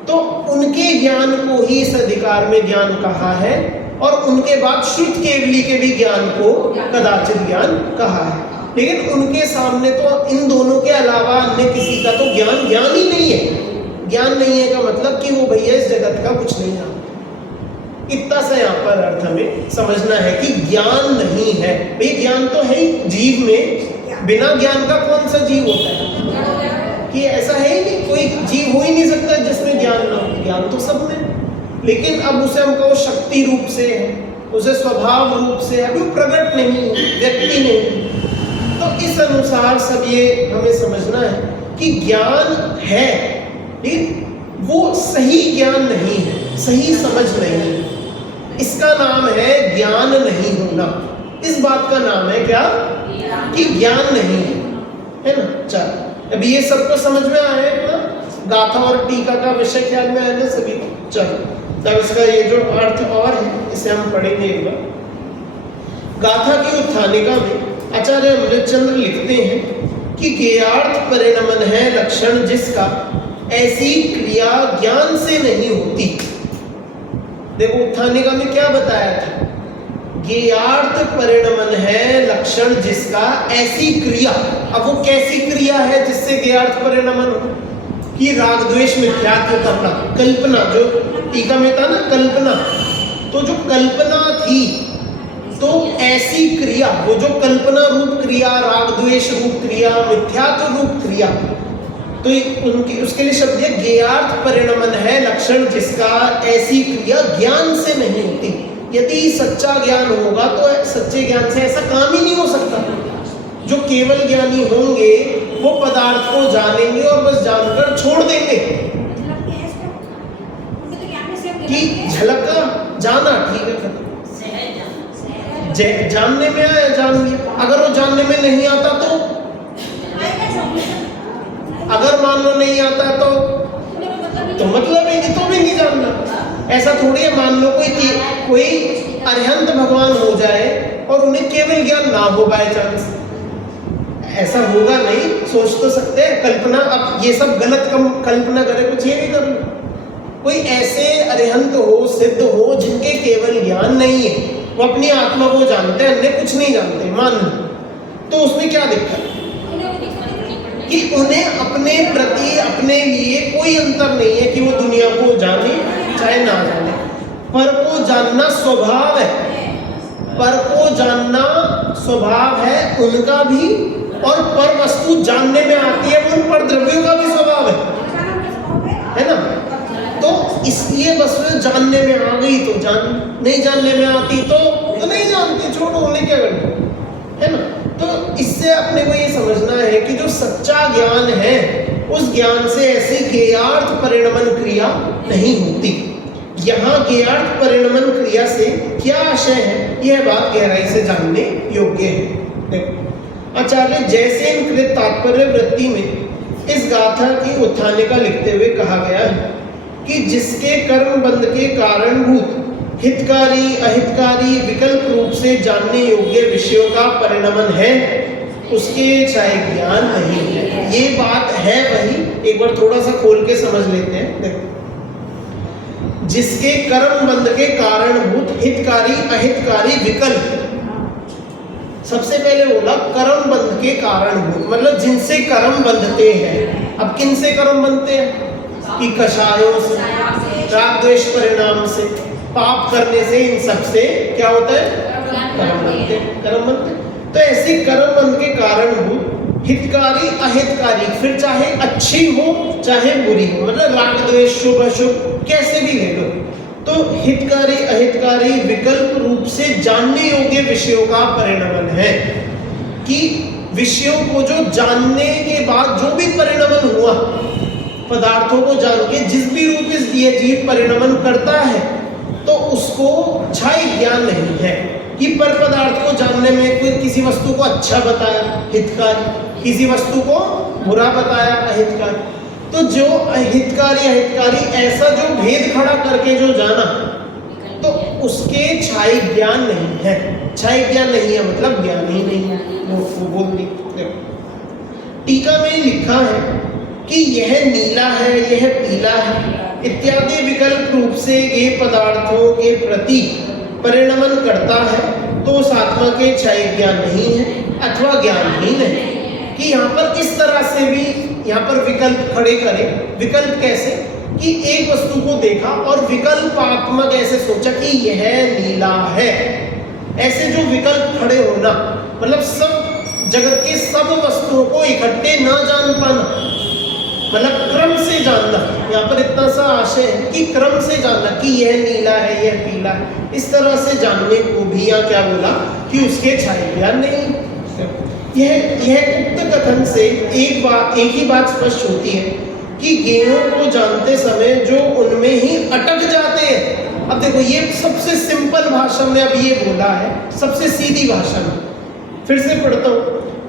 तो उनके ज्ञान को ही इस अधिकार में ज्ञान कहा है, और उनके बाद श्रुत केवली के भी ज्ञान को कदाचित ज्ञान कहा है। लेकिन उनके सामने तो इन दोनों के अलावा अन्य किसी का तो ज्ञान ही नहीं है। ज्ञान नहीं है का मतलब कि वो भैया इस जगत का कुछ नहीं जानते। इतना सा यहाँ पर अर्थ हमें समझना है कि ज्ञान नहीं है। भाई ज्ञान तो है ही जीव में, बिना ज्ञान का कौन सा जीव होता है? कि ऐसा है ही नहीं, कोई जीव हो ही नहीं सकता जिसमें ज्ञान ना हो। ज्ञान तो सब में, लेकिन अब उसे हम कहो शक्ति रूप से है, उसे स्वभाव रूप से है, अभी प्रकट नहीं, व्यक्ति नहीं। तो इस अनुसार सब ये हमें समझना है कि ज्ञान है, लेकिन वो सही ज्ञान नहीं है, सही समझ नहीं है। इसका नाम है ज्ञान नहीं होना। इस बात का नाम है क्या? कि ज्ञान नहीं है ना। चल अभी ये सबको समझ में आया ना, गाथा और टीका का विषय ख्याल में आया ना सभी को। चलो तब इसका ये जो अर्थ और है इसे हम पढ़ेंगे एक बार। गाथा की उत्थानिका में आचार्य अमृतचंद्र लिखते हैं कि ज्ञेयार्थ परिणमन है लक्षण जिसका ऐसी क्रिया ज्ञान से नहीं होती। देखो उत्थानिका में क्या बताया था, ज्ञेयार्थ परिणमन है लक्षण जिसका ऐसी क्रिया। अब वो कैसी क्रिया है जिससे ज्ञेयार्थ परिणमन हो? कि राग द्वेष मिथ्यात्व करना, कल्पना, जो टीका में था ना कल्पना, तो जो कल्पना थी, तो ऐसी क्रिया, वो जो कल्पना रूप क्रिया, राग द्वेष रूप क्रिया, मिथ्यात्व रूप क्रिया, तो उनकी उसके लिए शब्द है ज्ञेयार्थ परिणमन है लक्षण जिसका ऐसी क्रिया ज्ञान से नहीं होती। यदि सच्चा ज्ञान होगा तो सच्चे ज्ञान से ऐसा काम ही नहीं हो सकता। जो केवल ज्ञानी होंगे वो पदार्थ को जानेंगे और बस जानकर छोड़ देंगे कि झलका जाना, ठीक है, जानने में आया जान लिया। अगर वो जानने में नहीं आता तो, अगर मान लो नहीं आता तो मतलब ही नहीं, तो भी नहीं जानना। ऐसा थोड़ी है मान लो कोई अरिहंत भगवान हो जाए और उन्हें केवल ज्ञान ना हो बाय चांस, ऐसा होगा नहीं। सोच तो सकते हैं, कल्पना, अब ये सब गलत कल्पना करे, कुछ ये भी कर लो। कोई ऐसे अरिहंत हो, सिद्ध हो, जिनके केवल ज्ञान नहीं है, वो अपनी आत्मा को जानते हैं, अन्य कुछ नहीं जानते, मान लो, तो उसमें क्या दिक्कत कि उन्हें अपने प्रति, अपने लिए कोई अंतर नहीं है कि वो दुनिया को जाने चाहे ना जाने। पर को जानना स्वभाव है, पर को जानना स्वभाव है उनका भी, और पर वस्तु जानने में आती है उन पर द्रव्यों का भी स्वभाव है ना। तो इसलिए बस वो जानने में आ गई तो जान, नहीं जानने में आती तो नहीं जानती, छोड़ो, उन्हें क्या करना है ना। तो इससे अपने को ये समझना है कि जो सच्चा ज्ञान है उस ज्ञान से ऐसी ज्ञेयार्थ परिणमन क्रिया नहीं होती। यहाँ ज्ञेयार्थ परिणमन क्रिया से क्या आशय है, यह बात गहराई से जानने योग्य है। देखो, आचार्य जयसेन कृत तात्पर्य वृत्ति में इस गाथा की उत्थानिका लिखते हुए कहा गया है कि जिसके कर्म बंध के कारणभूत हितकारी अहितकारी विकल्प रूप से जानने योग्य विषयों का परिणमन है, उसके चाहे ज्ञान नहीं है। ये बात है वही, एक बार थोड़ा सा खोल के समझ लेते हैं। देखो, जिसके कर्म बंध के कारणभूत हितकारी अहितकारी विकल्प, सबसे पहले बोला कर्म बंध के कारणभूत, मतलब जिनसे कर्म बंधते हैं। अब किन से कर्म बनते हैं? कि कषायों से, राग द्वेष परिणाम से, पाप करने से, इन सब से क्या होता है? कर्म बनते। तो ऐसी कर्म बंध के कारणभूत हितकारी अहितकारी, फिर चाहे अच्छी हो चाहे बुरी हो, मतलब राग द्वेष शुभ अशुभ कैसे भी ले लो, तो हितकारी अहितकारी विकल्प रूप से जानने योग्य विषयों का परिणमन है। कि विषयों को जो जानने के बाद जो भी परिणमन हुआ, पदार्थों को जान के जिस भी रूप इस दिए जीव परिणमन करता है, तो उसको क्षय ज्ञान नहीं है। कि पर पदार्थ को जानने में कोई किसी वस्तु को अच्छा बताया हितकारी, किसी वस्तु को बुरा बताया अहितकारी, तो जो हितकारी अहितकारी ऐसा जो भेद खड़ा करके जो जाना, तो उसके क्षय ज्ञान नहीं है। क्षय ज्ञान नहीं है मतलब ज्ञान ही नहीं है, वो बोल दी। टीका में लिखा है कि यह नीला है, यह पीला है इत्यादि विकल्प रूप से ये पदार्थों के प्रति परिणमन करता है, तो उस आत्मा के क्षय ज्ञान नहीं है अथवा ज्ञान ही नहीं। कि यहाँ पर इस तरह से भी यहाँ पर विकल्प खड़े करें। विकल्प कैसे? कि एक वस्तु को देखा और विकल्पात्मक ऐसे सोचा कि यह नीला है, ऐसे जो विकल्प खड़े होना, मतलब सब जगत के सब वस्तुओं को इकट्ठे ना जान पाना, मतलब क्रम से जानना। यहाँ पर इतना सा आशय है कि क्रम से जानना कि यह नीला है, यह पीला है, इस तरह से जानने को भी यहाँ क्या बोला कि उसके क्षय ज्ञान नहीं। यह उक्त कथन से एक ही बात स्पष्ट होती है कि ज्ञेयों को जानते समय जो उनमें ही अटक जाते हैं। अब देखो, ये सबसे सिंपल भाषा में अब ये बोला है, सबसे सीधी भाषा में। फिर से पढ़ता हूँ।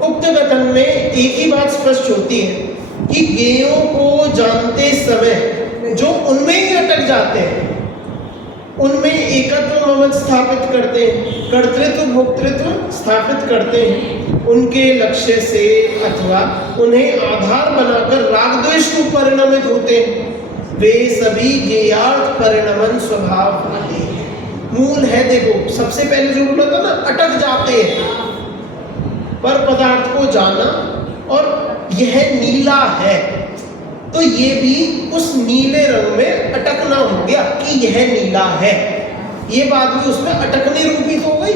उक्त कथन में एक ही बात स्पष्ट होती है कि ज्ञेयों को जानते समय जो उनमें ही अटक जाते हैं, उनमें एकत्व ममत्व स्थापित करते हैं, कर्तृत्व भोक्तृत्व स्थापित करते हैं, उनके लक्ष्य से अथवा उन्हें आधार बनाकर राग द्वेष को परिणमित होते हैं, वे सभी ज्ञेयार्थ परिणमन स्वभाव होते हैं। मूल है। देखो सबसे पहले जो बोला था ना, अटक जाते हैं पर पदार्थ को जाना, और यह नीला है, तो ये भी उस नीले रंग में अटकना हो गया कि यह नीला है। ये बात भी उसमें अटकने रूपी हो गई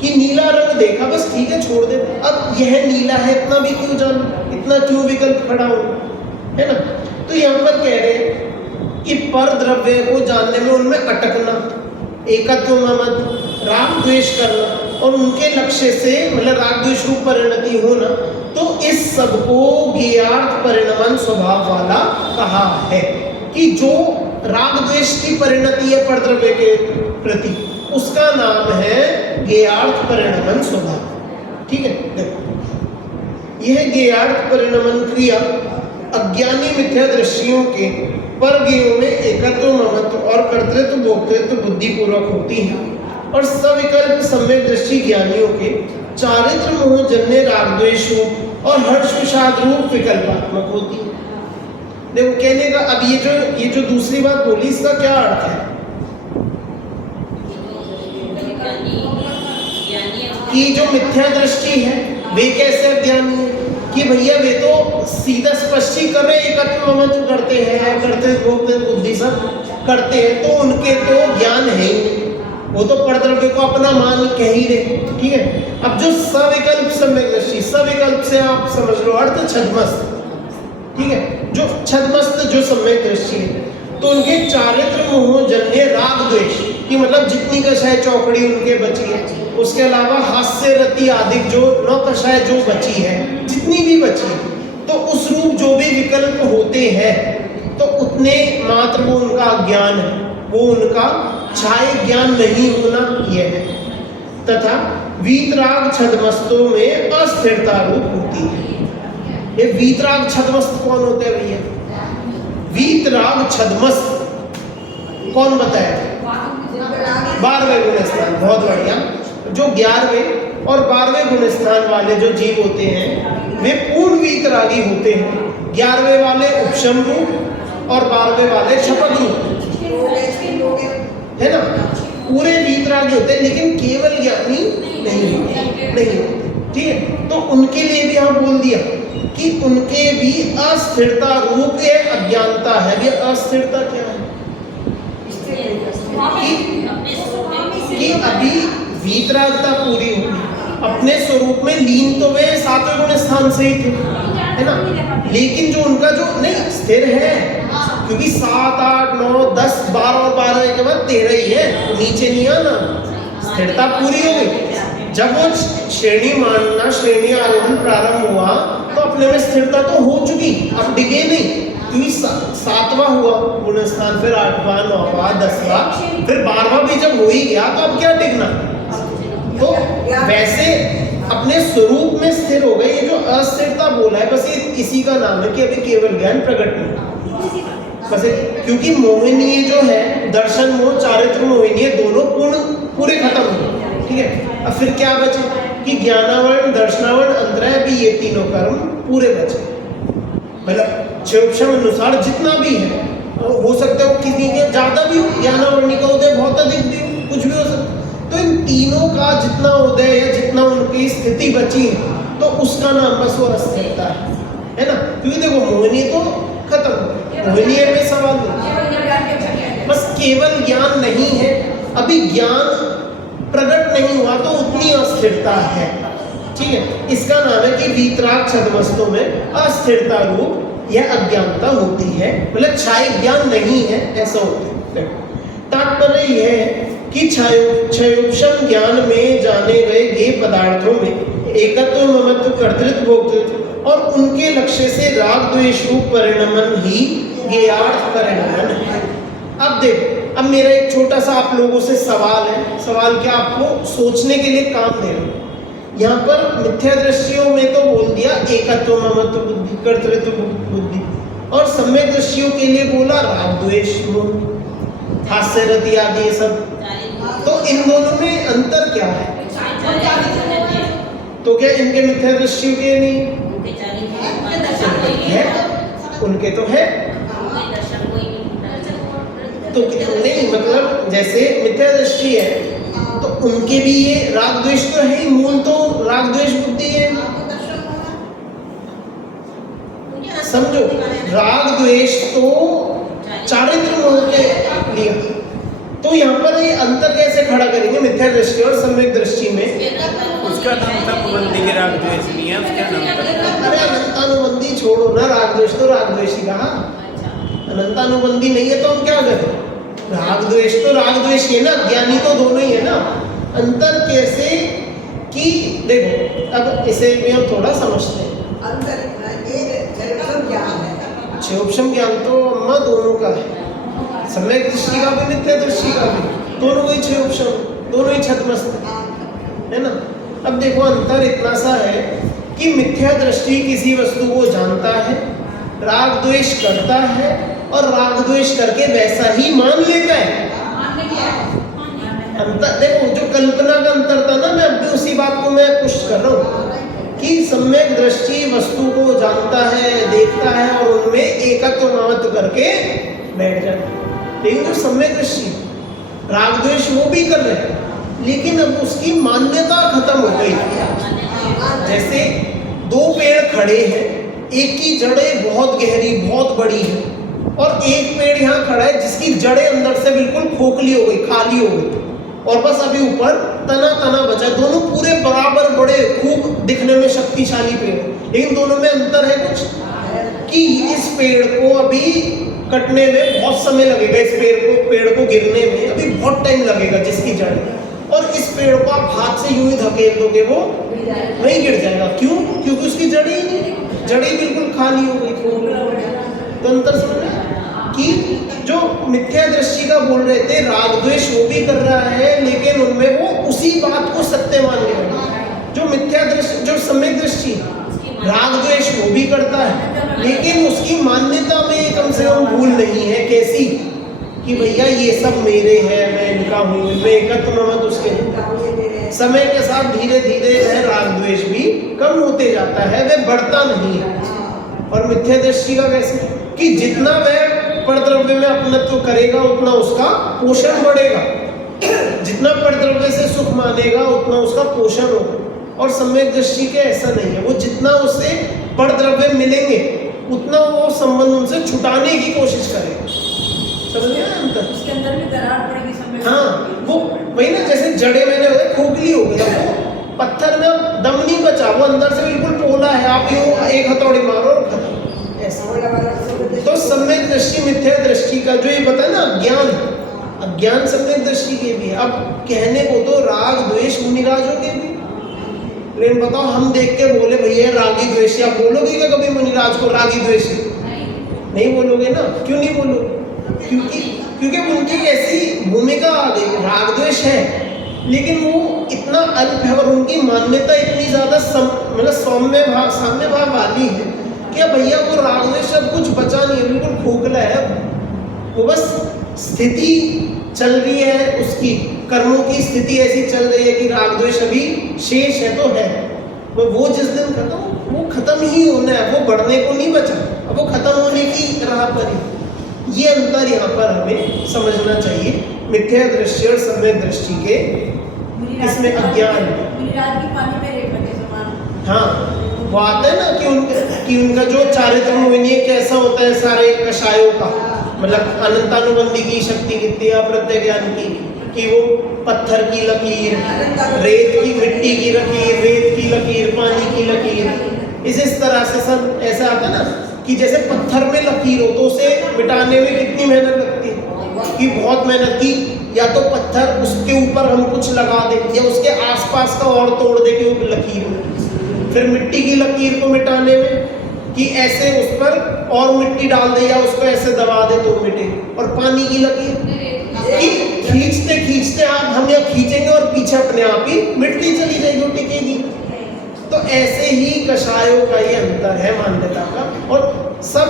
कि नीला रंग देखा, बस ठीक है छोड़ दे, अब यह नीला है इतना भी क्यों जाना, इतना क्यों विकल्प खड़ा हो, है ना। तो यहाँ पर कह रहे हैं कि पर द्रव्य को जानने में उनमें अटकना, एकत्व ममत्व, राग द्वेष करना और उनके लक्ष्य से मतलब राग द्वेष रूप परिणति होना, तो इस सब को ज्ञेयार्थ परिणमन स्वभाव वाला कहा है कि जो राग द्वेष की परिणति है परद्रव्य के प्रति, उसका नाम है ज्ञेयार्थ परिणमन स्वभाव। ठीक है, देखो यह ज्ञेयार्थ परिणमन क्रिया अज्ञानी मिथ्या दृष्टियों के परज्ञेयों में एकत्व ममत्व और कर्तृत्व भोक्तृत्व बुद्धि पूर्वक होती है, और सविकल्प सम्यक दृष्टि ज्ञानियों के चारित्र मोह जन्य राग द्वेष रूप और हर्ष विषाद रूप विकल्पात्मक होती है। देखो कहने का अब ये जो दूसरी बात बोली, इसका क्या अर्थ है कि जो मिथ्या दृष्टि है वे कैसे अज्ञानी है कि भैया वे तो सीधा स्पष्ट ही कर रहे हैं, एकत्व ममत्व करते हैं, करते भोगते बुद्धि सब करते हैं, तो उनके तो ज्ञान है ही नहीं, वो तो परद्रव्य को अपना मान कह ही रहे। ठीक है, अब जो सविकल्प सम्यक दृष्टि, सविकल्प से आप समझ लो अर्थ छद्मस्त, ठीक है, जो छद्मस्त जो सम्यक दृष्टि है, तो उनके चारित्र मोह जन्य राग द्वेष की मतलब जितनी कषाय चौकड़ी उनके बची है, उसके अलावा हास्य रति आदि जो नौ कषाय जो बची है, जितनी भी बची है, तो उस रूप जो भी विकल्प होते हैं, तो उतने मात्र वो उनका ज्ञान है, वो उनका छाय ज्ञान नहीं होना यह है। तथा वीतराग छद्मस्तों में अस्थिरता रूप होती है। ये वीतराग छद्मस्त कौन होते हैं भैया? वीतराग छद्मस्त कौन बताया? 12वें गुण स्थान, बहुत बढ़िया। जो 11वें और 12वें गुण स्थान वाले जो जीव होते हैं वे पूर्ण वीतरागी होते हैं। 11वें वाले उपशम रूप और 12वें वाले क्षपक रूप, है ना, पूरे वीतरागी होते हैं, लेकिन केवल ज्ञानी नहीं होते। ठीक है, तो उनके लिए भी यहाँ बोल दिया कि उनके भी अस्थिरता रूप है, अज्ञानता है। ये अस्थिरता क्या है कि अभी वीतरागता पूरी होगी, अपने स्वरूप में लीन तो वे 7वें गुण स्थान से ही थे, है ना, लेकिन जो उनका जो नहीं स्थिर है, क्योंकि 7, 8, 9, 10, 12 और 12 के बाद 13 ही है, नीचे नहीं आना, स्थिरता पूरी हो गई। जब वो श्रेणी मानना, श्रेणी आरोहण प्रारंभ हुआ, तो अपने में स्थिरता तो हो चुकी, अब डिगे नहीं, क्योंकि 7वां हुआ गुण स्थान, फिर 8वां, 9वां, 10वां, फिर 12वां भी जब हो ही गया, तो अब क्या डिगना। तो वैसे अपने स्वरूप में स्थिर हो गए। ये जो अस्थिरता बोला है, बस ये इसी का नाम है कि अभी केवल ज्ञान प्रकट नहीं, बस क्योंकि मोहिनी जो है, दर्शन मोह, चारित्र मोहिनी, दोनों पूरे खत्म हो। ठीक है, अब फिर क्या बचे कि ज्ञानावरण, दर्शनावरण, अंतरय भी, ये तीनों कर्म पूरे बचे। मतलब क्षोभम अनुसार जितना भी है, हो सकता है किसी के ज्यादा भी हो, ज्ञानावरणी का उदय बहुत अधिक भी हो, कुछ भी हो सकता है। तो इन तीनों का जितना उदय है, जितना उनकी स्थिति बची है, तो उसका नाम बस वो अस्थिरता है ना। क्योंकि देखो मोहिनी तो खत्म, मोहिनी में सवाल नहीं, बस केवल ज्ञान नहीं है, अभी ज्ञान प्रकट नहीं हुआ, तो उतनी अस्थिरता है। ठीक है, इसका नाम है कि वीतराग छद्मस्तों में अस्थिरता रूप यह अज्ञानता होती है, मतलब छाय ज्ञान नहीं है, ऐसा होता है। तात्पर्य यह है कि क्षयोपम ज्ञान में जाने गए ये पदार्थों में एकत्व, ममत्व, कर्तृत्व, भोक्तृत्व और उनके लक्ष्य से राग द्वेष रूप परिणमन ही ज्ञेयार्थ परिणमन है। अब देखो, अब मेरा एक छोटा सा आप लोगों से सवाल है, सवाल क्या आपको सोचने के लिए काम दे रहा हूं। यहाँ पर मिथ्या दृष्टियों में तो बोल दिया एकत्व, ममत्व, बुद्धि, कर्तृत्व, बुद्धि, और सम्यक दृष्टियों के लिए बोला राग द्वेष, हास्य रति आदि, ये सब। तो इन दोनों में अंतर क्या है? तो क्या इनके मिथ्या दृष्टियों के नहीं है? उनके तो है। तो नहीं, मतलब जैसे मिथ्या दृष्टि है तो उनके भी ये राग द्वेष तो है ही, मूल तो राग द्वेष बुद्धि है। समझो, राग द्वेष तो चारित्र मोह के लिए, तो यहाँ पर ये अंतर कैसे खड़ा करेंगे मिथ्या दृष्टि और सम्यक दृष्टि में? उसका नाम था पाबंदी के राग द्वेष नहीं है, उसका नाम था। अरे अनंतानुबंधी छोड़ो ना, राग द्वेष तो राग द्वेष ही कहा, अनंतानुबंधी नहीं है तो हम क्या करें? राग द्वेष तो राग द्वेष ही है ना, ज्ञानी तो दोनों ही है ना। अंतर कैसे कि देखो, अब इसे भी हम थोड़ा समझते हैं। क्षयोपशम ज्ञान तो अम्मा दोनों का है, सम्यक दृष्टि का भी मिथ्या दृष्टि का भी, दोनों ही क्षयोपशम, दोनों ही छद्मस्त है ना। अब देखो अंतर इतना सा है कि मिथ्या दृष्टि किसी वस्तु को जानता है, राग द्वेष करता है और राग द्वेष करके वैसा ही मान लेता है। अंतर देखो, जो कल्पना का अंतर था ना, मैं अब भी उसी बात को मैं पुष्ट कर रहा हूँ कि सम्यक दृष्टि वस्तु को जानता है, देखता है और उनमें एकत्व महत्व करके बैठ जाता है। लेकिन जो सम्यक दृष्टि राग द्वेष वो भी कर रहे हैं, लेकिन अब उसकी मान्यता खत्म हो गई। जैसे दो पेड़ खड़े हैं, एक की जड़ें बहुत गहरी बहुत बड़ी है और एक पेड़ यहाँ खड़ा है जिसकी जड़ें अंदर से बिल्कुल खोखली हो गई, खाली हो गई और बस अभी ऊपर तना तना बचा। दोनों पूरे बराबर बड़े, खूब दिखने में शक्तिशाली पेड़, लेकिन दोनों में अंतर है कुछ कि इस पेड़ को अभी कटने में बहुत समय लगेगा, इस पेड़ को गिरने में अभी बहुत टाइम लगेगा जिसकी जड़, और इस पेड़ को आप हाथ से यूं ही धकेल दोगे वो वहीं गिर जाएगा। क्यों? क्योंकि उसकी जड़ी बिल्कुल खाली हो गई। तो अंतर समझ कि जो मिथ्या दृष्टि का बोल रहे थे, राग द्वेष वो भी कर रहा है लेकिन उनमें वो उसी बात को सत्य मान लेगा। जो मिथ्या दृष्टि, जो सम्यक दृष्टि, राग द्वेष वो भी करता है लेकिन उसकी मान्यता में कम से कम भूल नहीं है। कैसी? कि भैया ये सब मेरे हैं, मैं इनका हूँ, मैं एकत्व मत उसके। समय के साथ धीरे धीरे वह राग द्वेष भी कम होते जाता है, वह बढ़ता नहीं है। और मिथ्या दृष्टि का कैसे कि जितना वह परद्रव्य में अपनत्व करेगा उतना उसका पोषण बढ़ेगा, जितना परद्रव्य से सुख मानेगा उतना उसका पोषण होगा। और सम्यक दृष्टि के ऐसा नहीं है, वो जितना उसे परद्रव्य मिलेंगे उतना वो संबंध उनसे छुटाने की कोशिश करेगा। समझ गया अंतर? उसके अंदर भी दरार पड़ेगी समय। हाँ, वो वही ना, जैसे जड़े मैंने खोखली हो गया, वो पत्थर में दम नहीं बचा, वो अंदर से बिल्कुल पोला है, आप यूं एक हथौड़ी मारो और खत्म ऐसा। तो सम्यक दृष्टि मिथ्या दृष्टि का जो ये बताया ना, अज्ञान सम्यक दृष्टि के भी है। अब कहने को तो राग द्वेष मुनिराजों के भी, लेकिन बताओ हम देख के बोले भैया रागी द्वेषी, आप बोलोगे क्या कभी मुनिराज को रागी द्वेषी? नहीं बोलोगे ना। क्यों नहीं बोलोगे? क्योंकि उनकी ऐसी भूमिका आ गई, राग द्वेष है लेकिन वो इतना अल्प है और उनकी मान्यता इतनी ज्यादा मतलब साम्य भाव वाली है कि भैया वो राग द्वेष सब कुछ बचा नहीं है, बिल्कुल खोखला है। वो बस स्थिति चल रही है, उसकी कर्मों की स्थिति ऐसी चल रही है कि राग द्वेष अभी शेष है तो है, वो जिस दिन खत्म ही होना है, वो बढ़ने को नहीं बचा, अब वो खत्म होने की राह पर ही। ये अंतर यहाँ पर हमें समझना चाहिए मिथ्या दृष्टि और सम्यक दृष्टि के। इसमें अज्ञान, हाँ वो आता है ना कि उनका जो चारित्र मोहिनी कैसा होता है, सारे कषायों का मतलब अनंतानुबंधी की शक्ति कितनी है, प्रत्यय ज्ञान की, कि वो पत्थर की लकीर, रेत की, मिट्टी की लकीर, रेत की लकीर, पानी की लकीर, इस तरह से सब ऐसा आता है ना कि जैसे पत्थर में लकीर हो तो उसे मिटाने में कितनी मेहनत लगती है, कि बहुत मेहनत की, या तो पत्थर उसके ऊपर हम कुछ लगा दें या उसके आसपास का और तोड़ दे कि वो लकीर हो। फिर मिट्टी की लकीर को मिटाने में कि ऐसे उस पर और मिट्टी डाल दे या उसको ऐसे दबा दे तो मिटे। और पानी की लकीर कि खींचते खींचते आप हम या खींचेंगे और पीछे अपने आप ही मिट्टी चली जाएगी, टिकेगी। तो ऐसे ही कषायों का ये अंतर है मान्यता का, और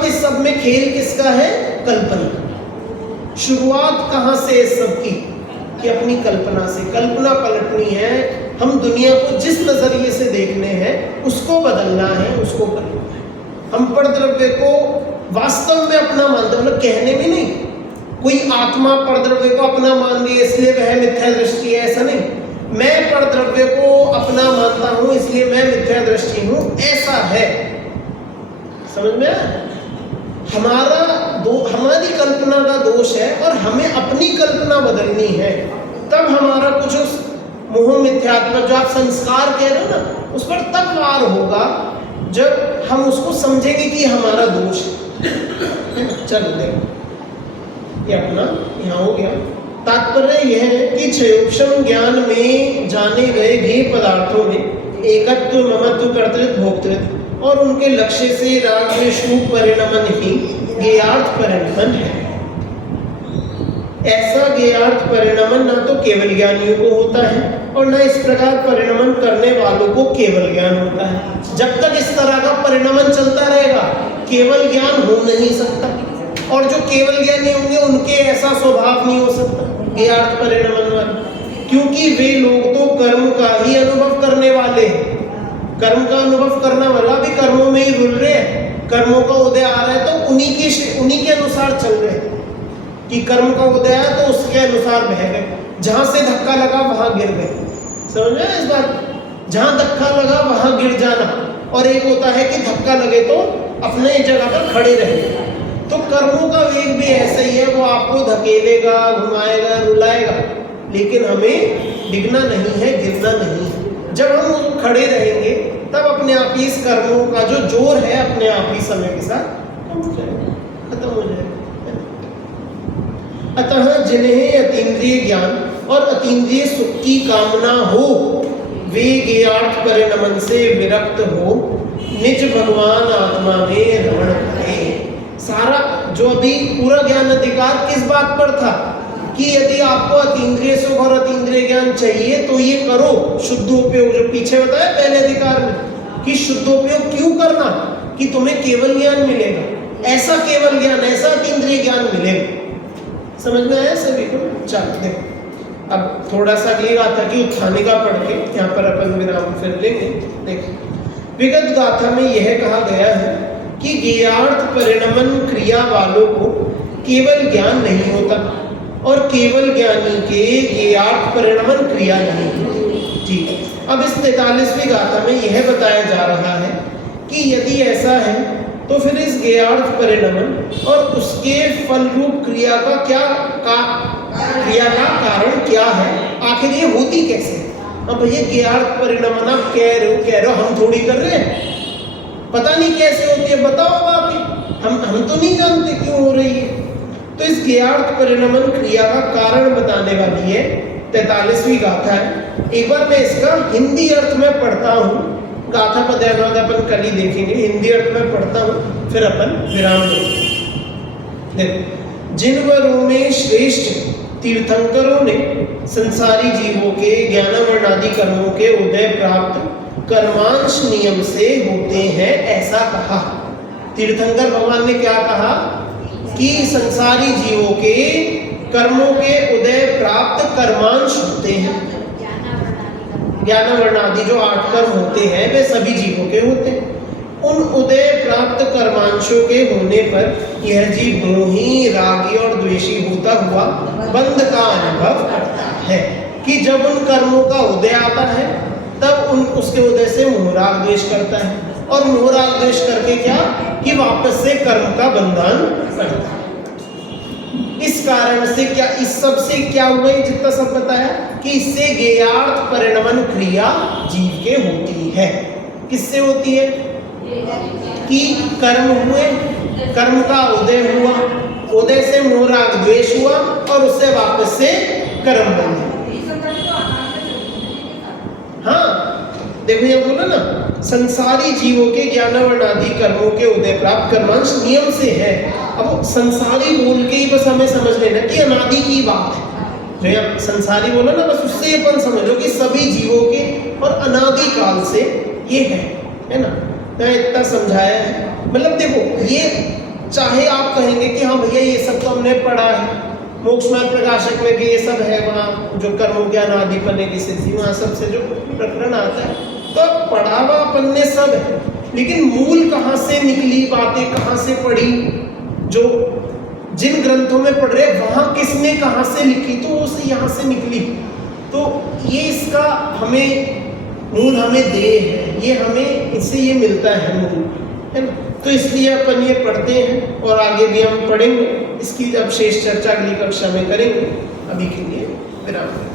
इस सब में खेल किसका है? कल्पना। शुरुआत कहाँ से इस सब की? कि अपनी कल्पना से। कल्पना पलटनी है, हम दुनिया को जिस नजरिए से देखने हैं उसको बदलना है, उसको करना है। हम परद्रव्य को वास्तव में अपना मानते, मतलब कहने में नहीं, कोई आत्मा परद्रव्य को अपना मान रही है इसलिए वह मिथ्या दृष्टि है, ऐसा नहीं। मैं परद्रव्य को अपना मानता हूं इसलिए मैं मिथ्या दृष्टि हूं, ऐसा है। समझ में आया? हमारी कल्पना का दोष है और हमें अपनी कल्पना बदलनी है, तब हमारा कुछ उस मोह मिथ्यात्व जो आप संस्कार कह रहे हो ना, उस पर तब वार होगा जब हम उसको समझेंगे कि हमारा दोष है। चलो देखो, ये अपना यहाँ हो गया। तात्पर्य यह है कि क्षयोक्षम ज्ञान में जाने गए भी पदार्थों में एकत्व, ममत्व, कर्तृत्व, भोक्तृत्व और उनके लक्ष्य से राग में रूप परिणमन ही ज्ञेयार्थ परिणमन है। ऐसा ज्ञेयार्थ परिणमन न तो केवल ज्ञानियों को होता है और न इस प्रकार परिणमन करने वालों को केवल ज्ञान होता है। जब तक इस तरह का परिणमन चलता रहेगा केवल ज्ञान हो नहीं सकता, और जो केवल ज्ञानी होंगे उनके ऐसा स्वभाव नहीं हो सकता ज्ञेयार्थ परिणमन वाले, क्योंकि वे लोग तो कर्म का ही अनुभव करने वाले हैं। कर्म का अनुभव करने वाला भी कर्मों में ही रुल रहे हैं, कर्मों का उदय आ रहा है तो उन्हीं के अनुसार चल रहे हैं कि कर्म का उदय आया तो उसके अनुसार बह गए, जहां से धक्का लगा वहां गिर गए। समझ में इस बात? जहां धक्का लगा वहां गिर जाना, और एक होता है कि धक्का लगे तो अपने जगह पर खड़े रहे। तो कर्मों का वेग भी ऐसा ही है, वो आपको धकेलेगा, घुमाएगा, रुलाएगा, लेकिन हमें डिगना नहीं है, गिरना नहीं है। जब हम खड़े रहेंगे तब अपने आप ही इस कर्मों का जो जोर है अपने आप ही समय के साथ खत्म हो जाएगा। अतः जिन्हें अतीन्द्रिय ज्ञान और अतीन्द्रिय सुख की कामना हो, वे ज्ञेयार्थ परिणमन से विरक्त हो निज भगवान आत्मा में रमण करें। सारा जो अभी पूरा ज्ञान अधिकार किस बात पर था कि यदि आपको अतीन्द्रिय सुख और अतीन्द्रिय ज्ञान चाहिए तो ये करो, शुद्धोपयोग, जो पीछे बताया पहले अधिकार में कि शुद्धोपयोग क्यों करना, कि तुम्हें केवल ज्ञान मिलेगा, ऐसा केवल ज्ञान, ऐसा अतीन्द्रिय ज्ञान मिलेगा। समझ में आया सभी को? चलो देखो, अब थोड़ा सा अगली गाथा की उत्थानिका पढ़ के यहाँ पर अपन विराम फिर लेंगे। देखो, विगत गाथा में यह कहा गया है कि ज्ञेयार्थ परिणमन क्रिया वालों को केवल ज्ञान नहीं होता और केवल ज्ञानी के ज्ञेयार्थ परिणमन क्रिया नहीं होती। जी, अब इस 43वीं गाथा में यह बताया जा रहा है कि यदि ऐसा है तो फिर इस ज्ञेयार्थ परिणमन और उसके फल रूप क्रिया का क्रिया का कारण क्या है, आखिर ये होती कैसे? अब भैया ज्ञेयार्थ परिणमन आप कह रहे हो, हम थोड़ी कर रहे हैं, पता नहीं कैसे होती है, बताओ आप, हम तो नहीं जानते क्यों हो रही है। तो इस ज्ञेयार्थ परिणमन क्रिया का कारण बताने वाली है 43वीं गाथा है। एक बार मैं इसका हिंदी अर्थ में पढ़ता हूँ, गाथा पद्यानुवाद अपन कल ही देखेंगे, हिंदी अर्थ में पढ़ता हूँ, फिर अपन विराम लेंगे। देखो, जिन वरों में श्रेष्ठ तीर्थंकरों ने संसारी जीवों के ज्ञानावरणादि कर्मों के उदय प्राप्त कर्मांश नियम से होते हैं, ऐसा कहा। तीर्थंकर भगवान ने क्या कहा कि संसारी जीवों के कर्मों के उदय प्राप्त कर्मांश होते हैं। ज्ञानावरणादि जो 8 कर्म होते हैं वे सभी जीवों के होते हैं। उन उदय प्राप्त कर्मांशों के होने पर यह जीव मोही, रागी और द्वेषी होता हुआ बंध का अनुभव करता है कि जब उन कर्मों का उदय आता है तब उसके उदय से मोह राग द्वेष करता है, और मोह राग द्वेष करके क्या कि वापस से कर्म का बंधन करता है। इस कारण से क्या, इस सब से क्या हुआ, जितना सब बताया कि इससे ज्ञेयार्थ परिणमन क्रिया जीव के होती है। किससे होती है? कि कर्म हुए, कर्म का उदय हुआ, उदय से मोह राग द्वेष हुआ और उससे वापस से कर्म बंधन। हाँ देखो, ये बोला ना, संसारी जीवों के ज्ञानावरणादि कर्मों के उदय प्राप्त कर्मांश नियम से है। अब संसारी बोल के ही बस हमें समझ लेना कि अनादि की बात है। जो संसारी बोला ना, बस उससे अपन समझ लो कि सभी जीवों के और अनादि काल से ये है ना। मैं इतना समझाया है, मतलब देखो, ये चाहे आप कहेंगे कि हाँ भैया ये सब तो हमने पढ़ा है, मोक्ष मार्ग प्रकाशक में भी ये सब है, वहाँ जो कर्मों के अनादिपने की स्थिति, वहाँ सबसे जो प्रकरण आता है, तो पढ़ा हुआ अपन ने सब है, लेकिन मूल कहाँ से निकली, बातें कहाँ से पढ़ी, जो जिन ग्रंथों में पढ़ रहे वहाँ किसने कहाँ से लिखी, तो वो से यहाँ से निकली। तो ये इसका हमें मूल हमें दे है, ये हमें इससे ये मिलता है मूल, है ना। तो इसलिए अपन ये पढ़ते हैं और आगे भी हम पढ़ेंगे। इसकी अब शेष चर्चा अगली कक्षा में करेंगे। अभी के लिए विराम।